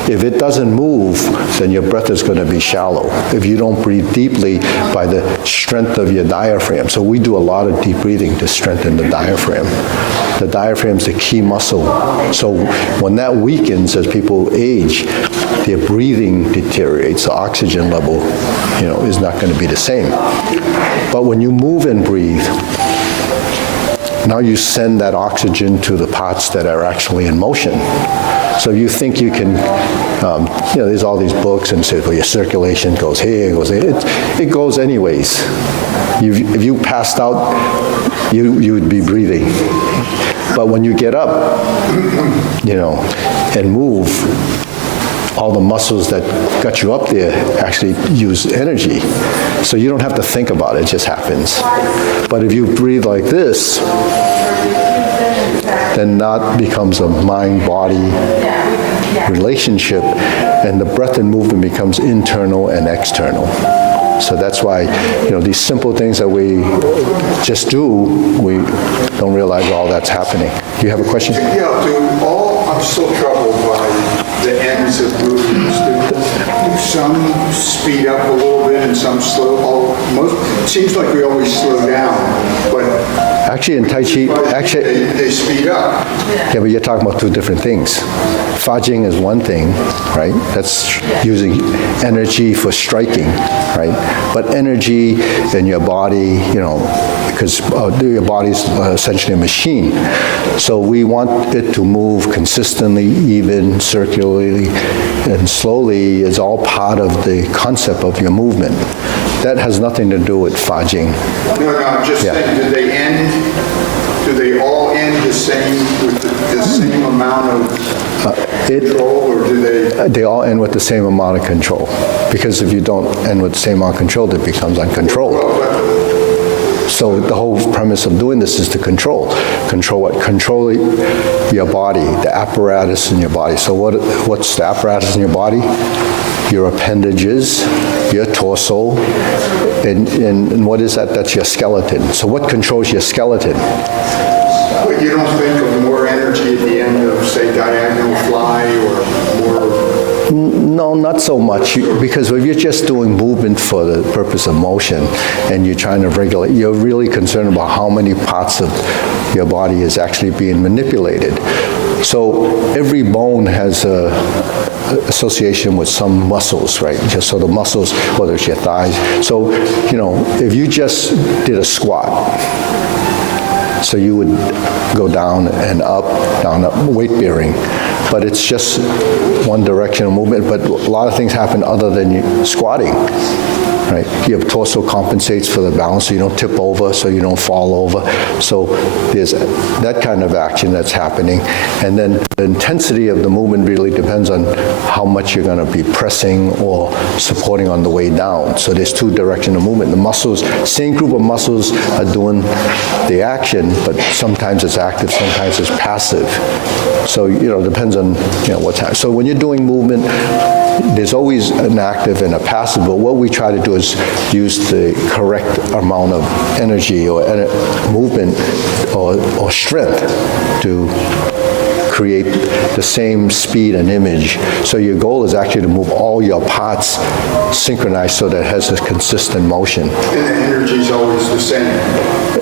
If it doesn't move, then your breath is going to be shallow. If you don't breathe deeply by the strength of your diaphragm. So we do a lot of deep breathing to strengthen the diaphragm. The diaphragm is the key muscle. So when that weakens as people age, their breathing deteriorates. The oxygen level, is not going to be the same. But when you move and breathe, now you send that oxygen to the parts that are actually in motion. So you think you can, there's all these books and say, well, your circulation goes here, it goes there. It goes anyways. If you passed out, you would be breathing. But when you get up, and move, all the muscles that got you up there actually use energy. So you don't have to think about it, it just happens. But if you breathe like this, then that becomes a mind-body relationship, and the breath and movement becomes internal and external. So that's why, these simple things that we just do, we don't realize all that's happening. Do you have a question? Yeah, I'm still troubled by the ends of movements. Do some speed up a little bit and some slow? It seems like we always slow down, but actually in Tai Chi, they speed up. Yeah, but you're talking about two different things. Fajing is one thing, right? That's using energy for striking, right? But energy in your body, because your body's essentially a machine. So we want it to move consistently, even, circularly, and slowly is all part of the concept of your movement. That has nothing to do with Fajing. No, I'm just saying, do they all end the same, with the same amount of control, or do they? They all end with the same amount of control. Because if you don't end with the same amount of control, it becomes uncontrolled. So the whole premise of doing this is to control. Control what? Control your body, the apparatus in your body. So what's the apparatus in your body? Your appendages, your torso, and what is that? That's your skeleton. So what controls your skeleton? But you don't think of more energy at the end of, say, diagonal fly or more? No, not so much, because if you're just doing movement for the purpose of motion and you're trying to regulate, you're really concerned about how many parts of your body is actually being manipulated. So every bone has a association with some muscles, right? Just so the muscles, whether it's your thighs. So, if you just did a squat, so you would go down and up, weight bearing. But it's just one direction of movement, but a lot of things happen other than you squatting, right? Your torso compensates for the balance, so you don't tip over, so you don't fall over. So there's that kind of action that's happening. And then the intensity of the movement really depends on how much you're going to be pressing or supporting on the way down. So there's two directions of movement. The muscles, same group of muscles are doing the action, but sometimes it's active, sometimes it's passive. So, it depends on, what's happening. So when you're doing movement, there's always an active and a passive, but what we try to do is use the correct amount of energy or movement or strength to create the same speed and image. So your goal is actually to move all your parts synchronized so that it has a consistent motion. And the energy's always the same.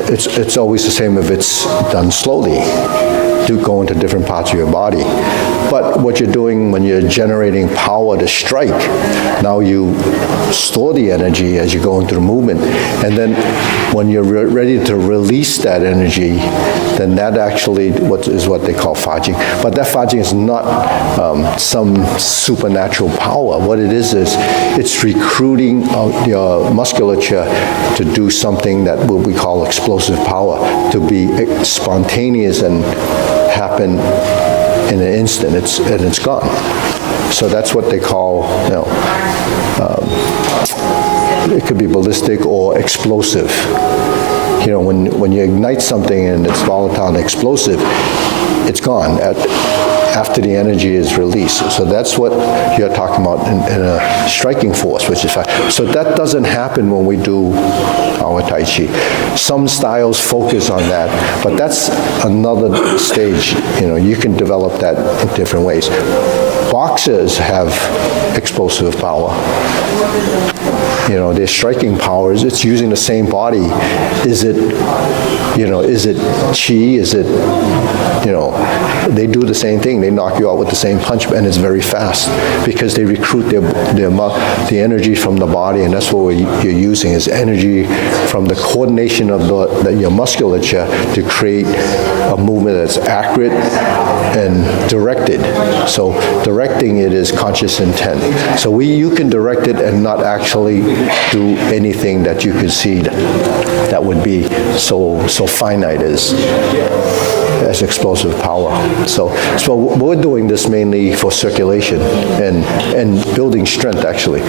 It's always the same if it's done slowly. Do go into different parts of your body. But what you're doing when you're generating power to strike, now you store the energy as you go into the movement, and then when you're ready to release that energy, then that actually is what they call fajing. But that fajing is not some supernatural power. What it is it's recruiting your musculature to do something that what we call explosive power, to be spontaneous and happen in an instant, and it's gone. So that's what they call, it could be ballistic or explosive. When you ignite something and it's volatile and explosive, it's gone after the energy is released. So that's what you're talking about in a striking force, which is fine. So that doesn't happen when we do our Tai Chi. Some styles focus on that, but that's another stage. You can develop that in different ways. Boxers have explosive power. Their striking powers, it's using the same body. Is it chi? Is it, they do the same thing. They knock you out with the same punch, and it's very fast because they recruit the energy from the body, and that's what you're using is energy from the coordination of your musculature to create a movement that's accurate and directed. So directing it is conscious intent. So you can direct it and not actually do anything that you could see that would be so finite as explosive power. So we're doing this mainly for circulation and building strength, actually.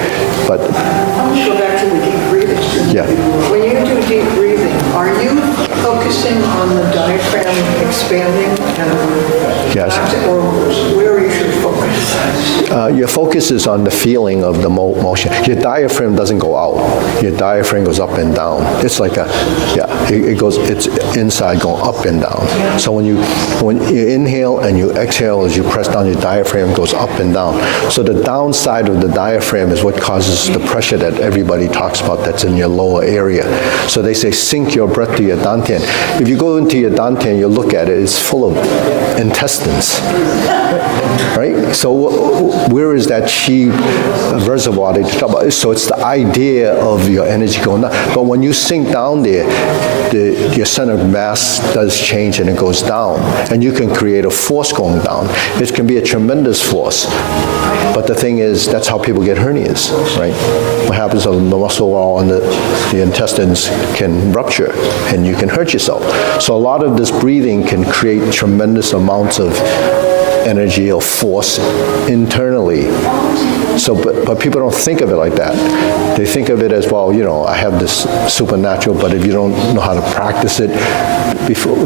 But Go back to the deep breathing. yeah. When you do deep breathing, are you focusing on the diaphragm expanding? Yes. Or where is your focus? Your focus is on the feeling of the motion. Your diaphragm doesn't go out. Your diaphragm goes up and down. It's like it's inside going up and down. So when you inhale and you exhale, as you press down, your diaphragm goes up and down. So the downside of the diaphragm is what causes the pressure that everybody talks about that's in your lower area. So they say sink your breath to your dantian. If you go into your dantian, you look at it, it's full of intestines. Right? So where is that chi reservoir that you talk about? So it's the idea of your energy going down. But when you sink down there, your center of mass does change and it goes down. And you can create a force going down. It can be a tremendous force. But the thing is, that's how people get hernias, right? What happens is the muscle wall and the intestines can rupture and you can hurt yourself. So a lot of this breathing can create tremendous amounts of energy or force internally. So, but people don't think of it like that. They think of it as, well, I have this supernatural, but if you don't know how to practice it,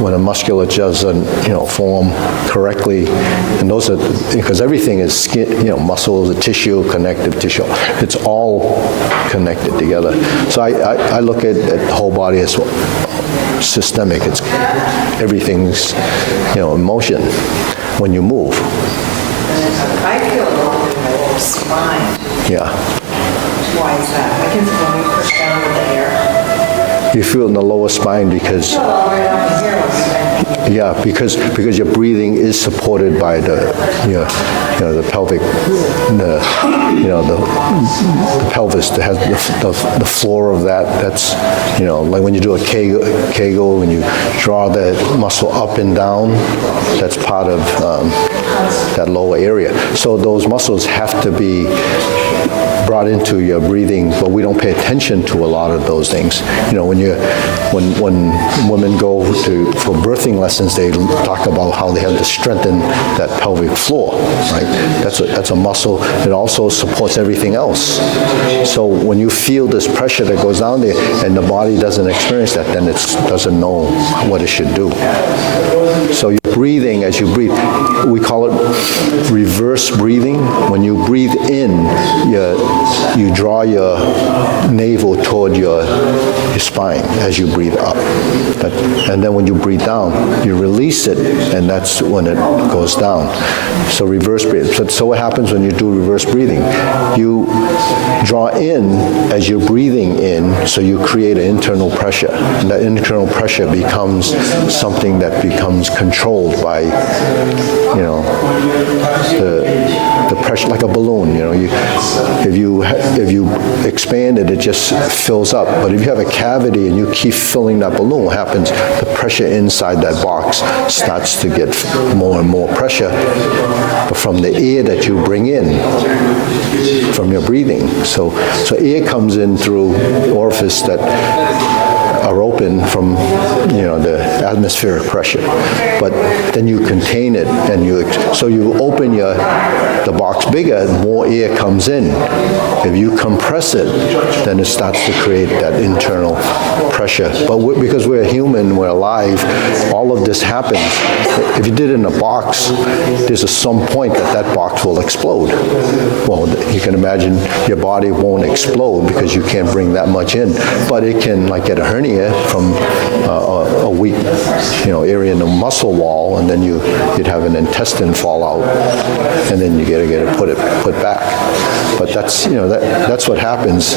when a musculature doesn't, form correctly, and those are, because everything is skin, muscles, tissue, connective tissue. It's all connected together. So I look at the whole body as systemic. It's everything's, in motion when you move. I feel spine. Yeah. Why is that? I can when we push down to the air. You feel it in the lower spine because, Right up here, what's yeah, because your breathing is supported by the, the pelvic, the pelvis that has the floor of that. That's, like when you do a Kegel, when you draw that muscle up and down, that's part of that lower area. So those muscles have to be brought into your breathing, but we don't pay attention to a lot of those things. When women go for birthing lessons, they talk about how they have to strengthen that pelvic floor, right? That's a muscle. It also supports everything else. So when you feel this pressure that goes down there and the body doesn't experience that, then it doesn't know what it should do. So you're breathing as you breathe. We call it reverse breathing. When you breathe in, you draw your navel toward your spine as you breathe up. And then when you breathe down, you release it, and that's when it goes down. So reverse breathing. So what happens when you do reverse breathing? You draw in as you're breathing in, so you create an internal pressure. And that internal pressure becomes something that becomes controlled by, the pressure, like a balloon. If you expand it, it just fills up. But if you have a cavity and you keep filling that balloon, what happens? The pressure inside that box starts to get more and more pressure from the air that you bring in from your breathing. So air comes in through orifice that are open from the atmospheric pressure, but then you contain it, and so you open the box bigger, and more air comes in. If you compress it, then it starts to create that internal pressure. But because we're human, we're alive, all of this happens. If you did it in a box, there's some point that box will explode. Well, you can imagine your body won't explode because you can't bring that much in, but it can get a hernia from a weak, area in the muscle wall, and then you'd have an intestine fall out, and then you get it put back. But that's what happens.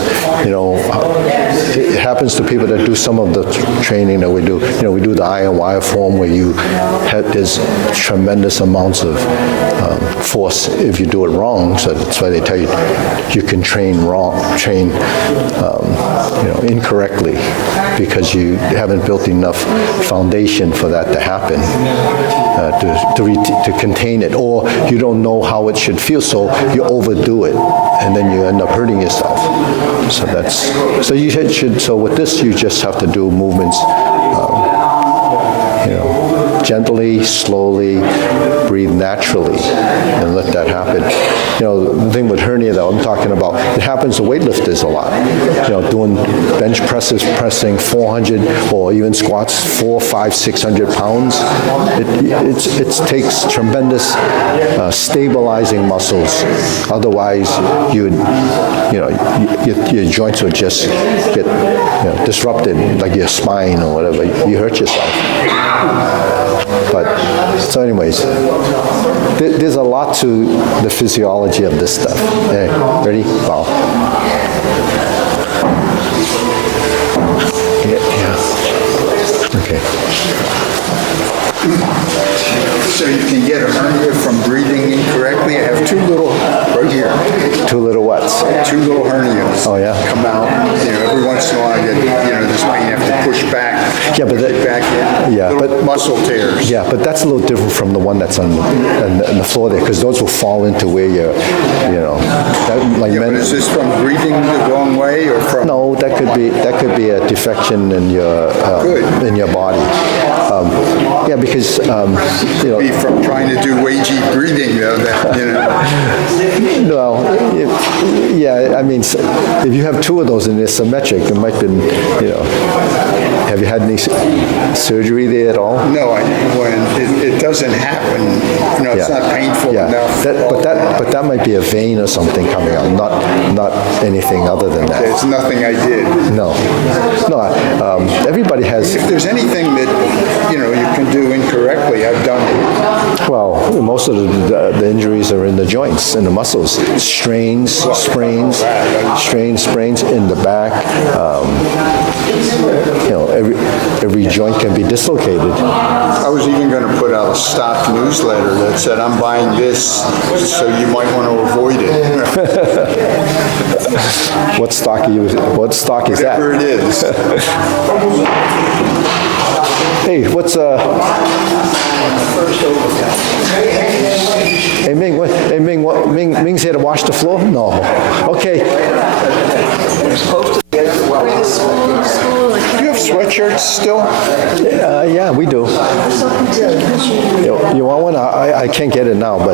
It happens to people that do some of the training that we do. We do the iron wire form where there's tremendous amounts of force if you do it wrong. So that's why they tell you can train incorrectly, because you haven't built enough foundation for that to happen, to contain it, or you don't know how it should feel, so you overdo it, and then you end up hurting yourself. So with this, you just have to do movements, gently, slowly, breathe naturally, and let that happen. The thing with hernia that I'm talking about, it happens to weightlifters a lot. Doing bench presses, pressing 400, or even squats 400, 500, 600 pounds. It takes tremendous stabilizing muscles. Otherwise, your joints would just get disrupted, like your spine or whatever. You hurt yourself. So anyways, there's a lot to the physiology of this stuff. Okay, ready? Wow. Yeah. Okay. So you can get a hernia from breathing incorrectly. I have two little, right here, Two little whats? two little hernias. Oh, yeah? Come out, every once in a while I get, this way you have to push back. Yeah, but push it back in. yeah, Little but- muscle tears. Yeah, but that's a little different from the one that's on the floor there, because those will fall into where you're, Yeah, but is this from breathing the wrong way or from? No, that could be a defection in your body. Yeah, because Be from trying to do Weiji breathing, well, yeah, I mean, if you have two of those and they're symmetric, it might be, have you had any surgery there at all? No, when it doesn't happen, it's not painful enough. But that might be a vein or something coming out, not anything other than that. It's nothing I did. No. No, everybody has, If there's anything that, you can do incorrectly, I've done it. well, most of the injuries are in the joints, in the muscles. Strains, sprains in the back. Every joint can be dislocated. I was even going to put out a stock newsletter that said, I'm buying this, so you might want to avoid it. What stock is that? Whatever it is. Hey, what's Hey Ming, Ming's here to wash the floor? No. Okay. Do you have sweatshirts still? Yeah, we do. You want one? I can't get it now, but